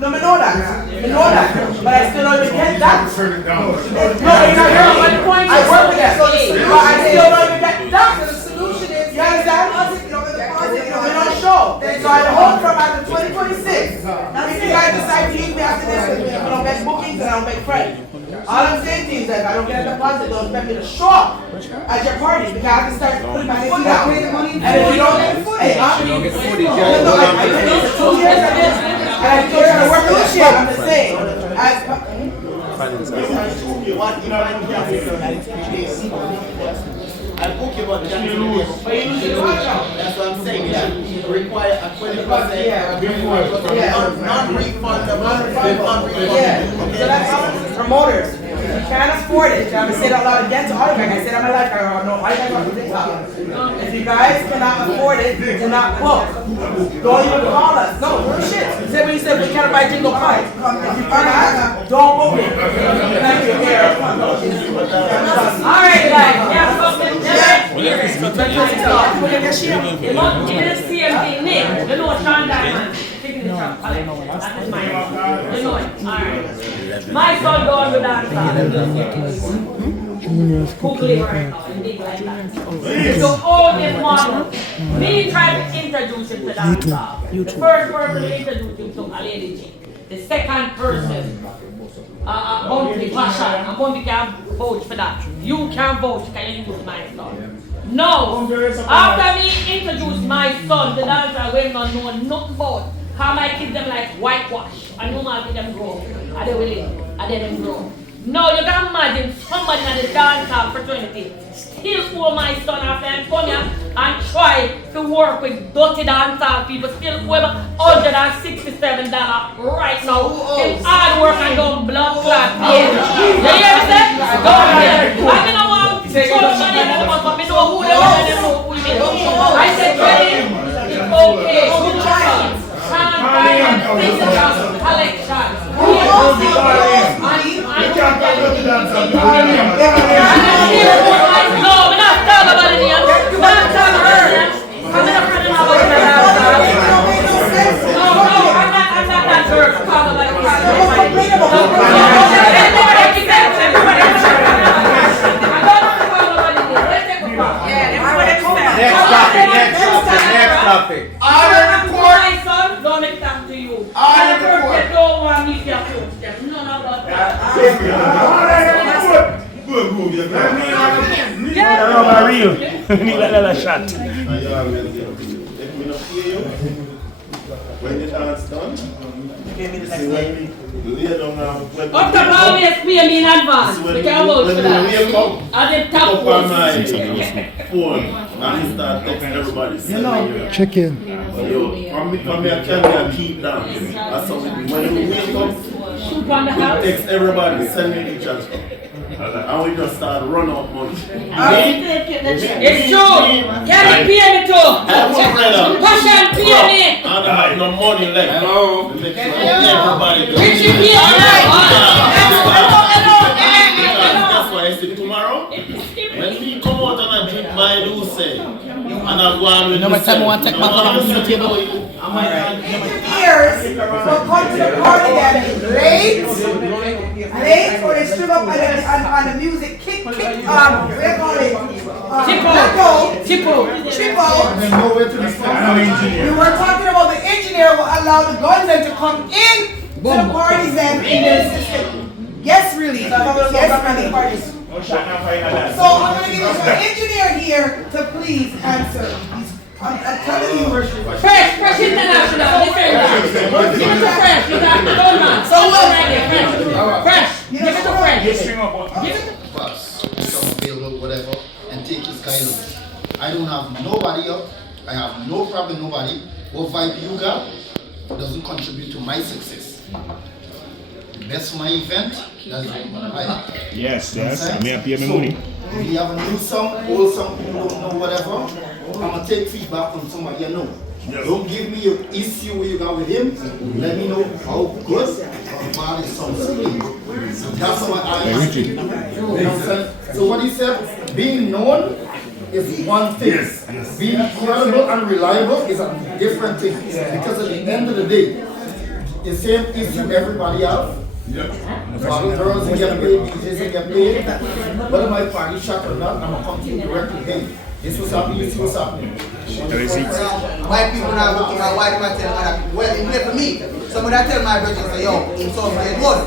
no, I know that, but I still don't even get that. No, you're not hearing my point. I work with them, but I still don't even get that. The solution is, you understand? We don't show. So I hope from after 2026, if you guys decide to use me after this, because I don't make bookings and I don't make friends. All I'm saying to you is that if I don't get a deposit, don't expect me to show up at your party because I have to start putting my foot down. And if you don't get the footage, I did this for 2 years of this, and I still trying to work with this shit. I'm just saying. I'll book you, but that's what I'm saying. Yeah. Require a 20% non-refundable. So that's all promoters. You can't afford it. I'm gonna say that a lot again to all you guys. I said that my life. I know all you guys on TikTok. If you guys cannot afford it, do not book. Don't even call us. No, shit. Say what you said, we can't buy jingle pie. If you cannot, don't book it. Thank you. Alright, guys, we have something you want to give the same thing, Nick. You know Sean Diamond. Taking the trap. That is mine. You know it. Alright. My son going to dance. Google it right now. And big like that. So all this model, me try to introduce him to dance. The first person to introduce him to a lady G. The second person, Bumpy Pasha, and Bumpy can vouch for that. You can vouch because you use my son. No, after me introduce my son, the dancer will not know nothing about how my kids them like whitewash. I know my kids them grow, and they will live, and then them grow. No, you can imagine somebody at the dance hall fraternity still owe my son after and come here and try to work with dirty dance hall people, still owe him $167 right now. It's hard work and don't blood clot. You hear me say? Don't hear. I mean, I said, ready? It's okay. Next topic. Order the court. Don't make that to you. Order the court. They don't want me to approach them. None about that. Real. Need another shot. When the dance done, you lay down now. Up to always pay me in advance. We can vote for that. At the top on my phone and start texting everybody. Check in. Yo, from me, I can't keep down. That's something. When we wake up, we text everybody, send me pictures. And we just start run out money. It's true. Can you pay me too? Passion, pay me. And I have no money left. Hello. Everybody. Richie, pay me. That's why I said tomorrow, when we come out and I drink my loose, and I go on with No, but time I want to take my phone off the table. Engineers will come to the party that is late, or they strip up on the music, kick, we call it, Chipo. We were talking about the engineer will allow the gunmen to come in to the parties and in their system. Yes, really. Yes, really. So I'm going to give you an engineer here to please answer these. I'm telling you, Fresh International. Give it to Fresh. You got the gunman. So Fresh. Give it to Fresh. Give it to some build up, whatever, and take his guy out. I don't have nobody up. I have no problem with nobody. What vibe you got doesn't contribute to my success. The best for my event, that's what I have. Yes. I may pay me money. If you have a new song, old song, you don't know whatever, I'm gonna take feedback from somebody I know. Don't give me your issue where you got with him. Let me know how good or bad it sounds to me. That's what I am. You know what I'm saying? So what he said, being known is one thing. Being credible and reliable is a different thing. Because at the end of the day, the same issue everybody have. Bottle girls and get paid, DJs and get paid. Whether my party shot or not, I'm gonna come to you directly. Hey, this was happening, you see what's happening. White people now looking at white man tell other people, well, it play for me. Somebody I tell my brother, say, yo, it's so very good.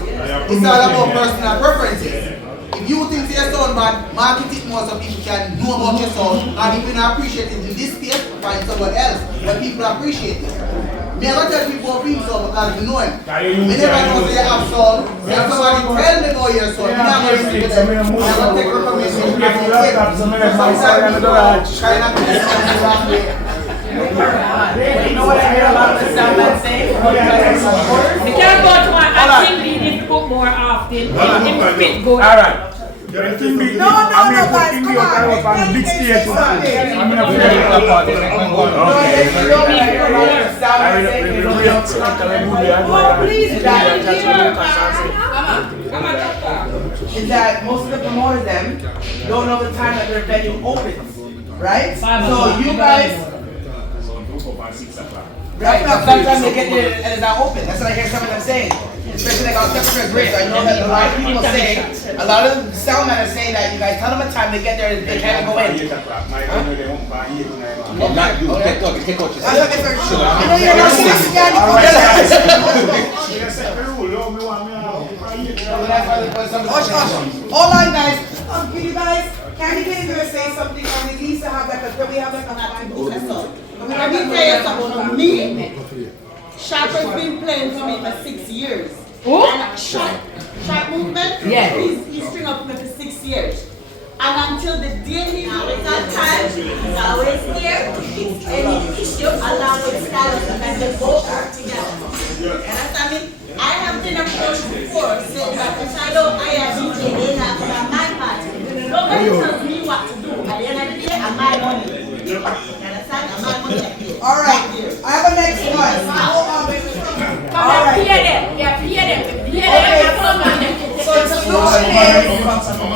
It's all about personal preferences. If you think your sound bad, market it more so people can know about your sound. And if you not appreciate it in this space, find someone else where people appreciate it. Me never tell people about being sound because you know him. Me never know say you have sound. If somebody tell me about your sound, you not going to listen to them. You never take information. You never take it. Sometimes people try not to listen to the wrong way. You know what I hear a lot of the sound man say? We can't go to one. I think we need to cook more often. All right. No, guys, come on. Big stage. Is that most of the promoters them don't know the time that their venue opens, right? So you guys, right now, sometimes they get there and it's not open. That's what I hear some of them saying. Especially like on Temperature Bridge. I know that a lot of people say, a lot of the sound men are saying that you guys tell them a time they get there and they can't go in. Not you, take out. You know you're not Hold on, guys. Can you guys, Candy came here to say something, or we need to have like a, we have like a Let me tell you something. For me, Shopper's been playing for me for 6 years. And Shop Movement, he's string up me for 6 years. And until the day he always on time, he's always here to fix any issue along with Stylus because they both work together. You understand me? I have been approached before saying that if I don't hire DJ, they're not going to my party. Nobody tells me All right, I have a next one. All right. Okay. So the solution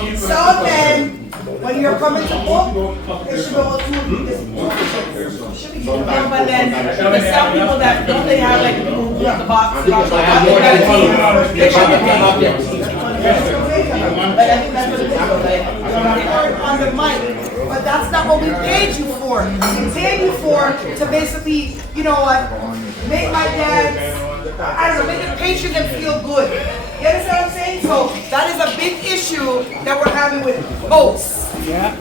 is, some men, when you're coming to book, they should be able to But then there's some people that don't they have like the box they should be paid. Like I think that's what it is. Like on the mic, but that's not what we paid you for. We paid you for to basically, you know what, make my dad, I don't know, make the patron them feel good. You understand what I'm saying? So that is a big issue that we're having with hosts. Yeah.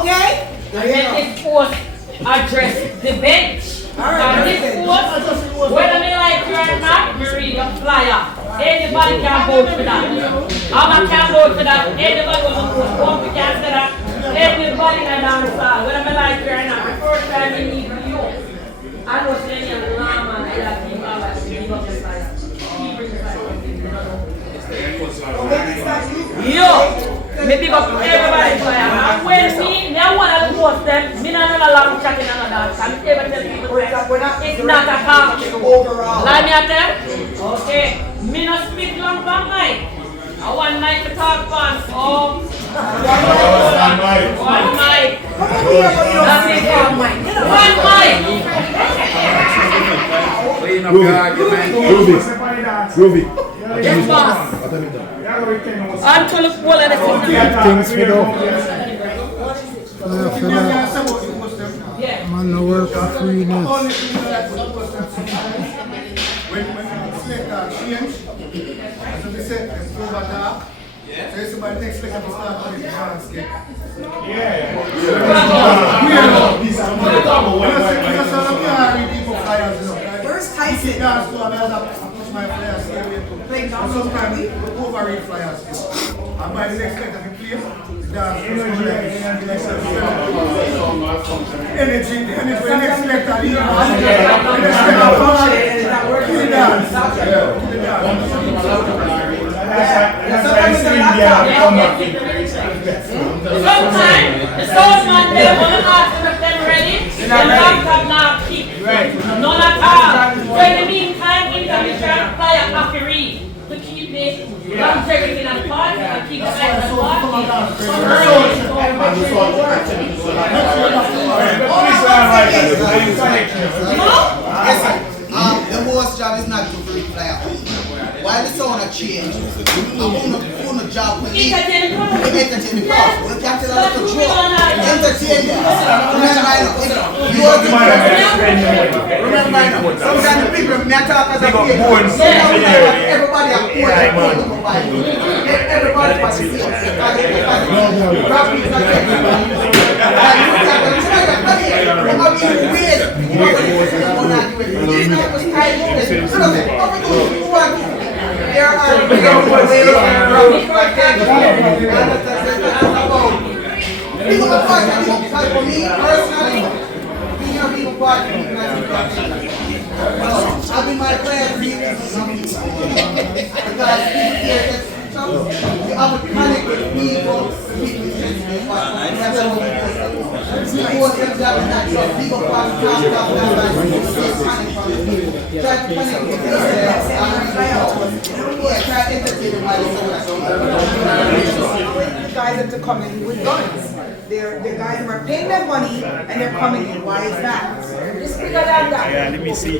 Okay? And then this force address the bench. Now this force, whether me like you or not, me read your flyer. Anybody can vote for that. I can vote for that. Anybody want to vote for can say that. Everybody can dance hall. Whether me like you or not. The first time we meet you, I know saying you're a llama and I have people that give up the flyer. Yo, me pick up everybody flyer. And when me I want to post them, me not know a lot of chatting and all that. I'm able to tell people that it's not a talk show. Overall. Like me I tell? Okay. Me not speak long for mic. I want mic to talk fast. Oh. One mic. That's it for mic. One mic. Ruby. Yes, boss. Until the whole of the Things we do. Yeah. Man, no work for free now. When change, as we said, it's over now. So somebody next week have to start on the dance game. Where's Tyson? Playing dance sometimes we overread flyers. And by the next week that we play, the dance energy, the next week that we Sometimes the sound man there want to ask them if they're ready. The laptop now keep. None at all. So in the meantime, intermission flyer have to read to keep the longevity in the party and keep the light in the party. Yes, sir. The host job is not to bring flyer. While the sound has changed, I'm job for me. Entertain the crowd. You can't tell us to draw. Entertain them. Remember, sometimes the people may talk as a kid. Everybody has everybody participates. There are beautiful ways and routes like that. For me personally, being a people party, I've been my player for years. Because people here you have to connect with people. Guys have to come in with guns. They're guys who are paying them money and they're coming in. Why is that? Just because I'm that. Yeah, let me see.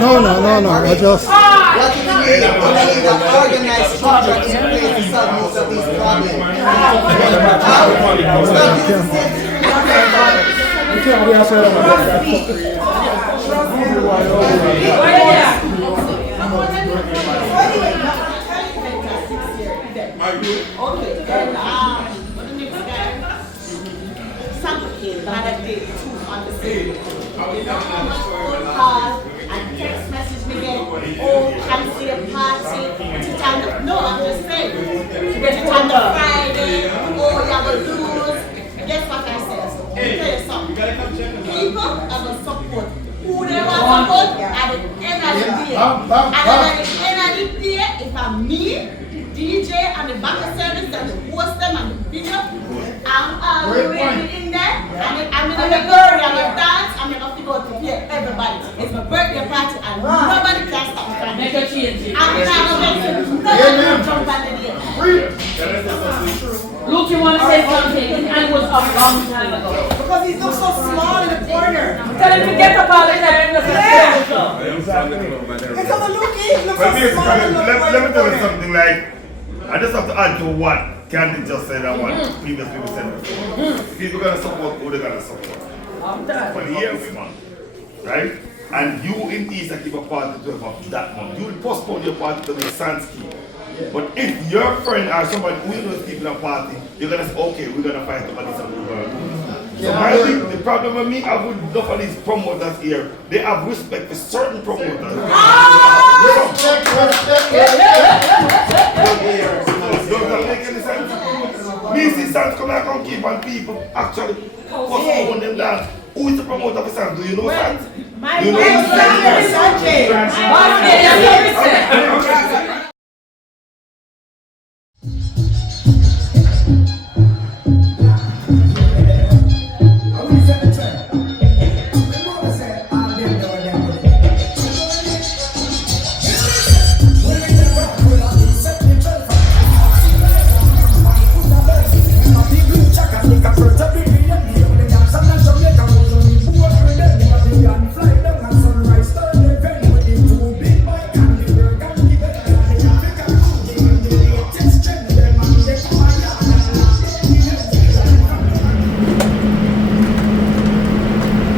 No, I just. What you need, an organized structure in place to solve most of these problems. Okay, then something that I did too on the same. You know how much phone call and text message me get, oh, cancel your party, put it on the, no, I'm just saying, put it on the Friday, oh, you're going to lose. Guess what I said? Let me tell you something. People are going to support who they want to support at the end of the day. And at the end of the day, if I'm me, DJ, and the back of service and the host them and the video. I'm all the way in there. I'm in the glory, I'm gonna dance, I'm gonna go to hear everybody. It's my birthday party and nobody can stop me. Make a change. I'm not gonna nobody jump on the day. Luke, you want to say something? And it was a long time ago. Because he looks so small in the corner. Tell him to get up all the time. Because of Luke, he looks But so basically, small in the let me tell you corner. something like, I just have to add to what Candy just said and what previous people said before. People gonna support who they're gonna support. For the year we month, right? And you in East keep a party to that month. You will postpone your party to the Sansky. But if your friend or somebody who knows people in a party, you're gonna say, okay, we're gonna fight over this and we're gonna do. So my thing, the problem with me, I would look at these promoters here. They have respect for certain promoters. Does that make any sense? Me see Sans come back and keep on people actually postpone them down. Who is the promoter for Sans? Do you know Sans? You know Sans?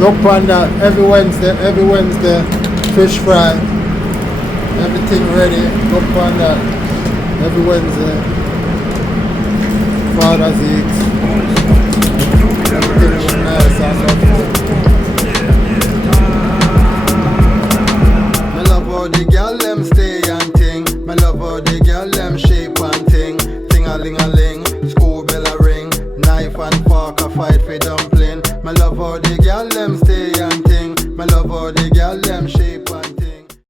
Look on that every Wednesday, fish fry, everything ready. Look on that every Wednesday. Father's Eat. Everything is nice and lovely. I love how the girl them stay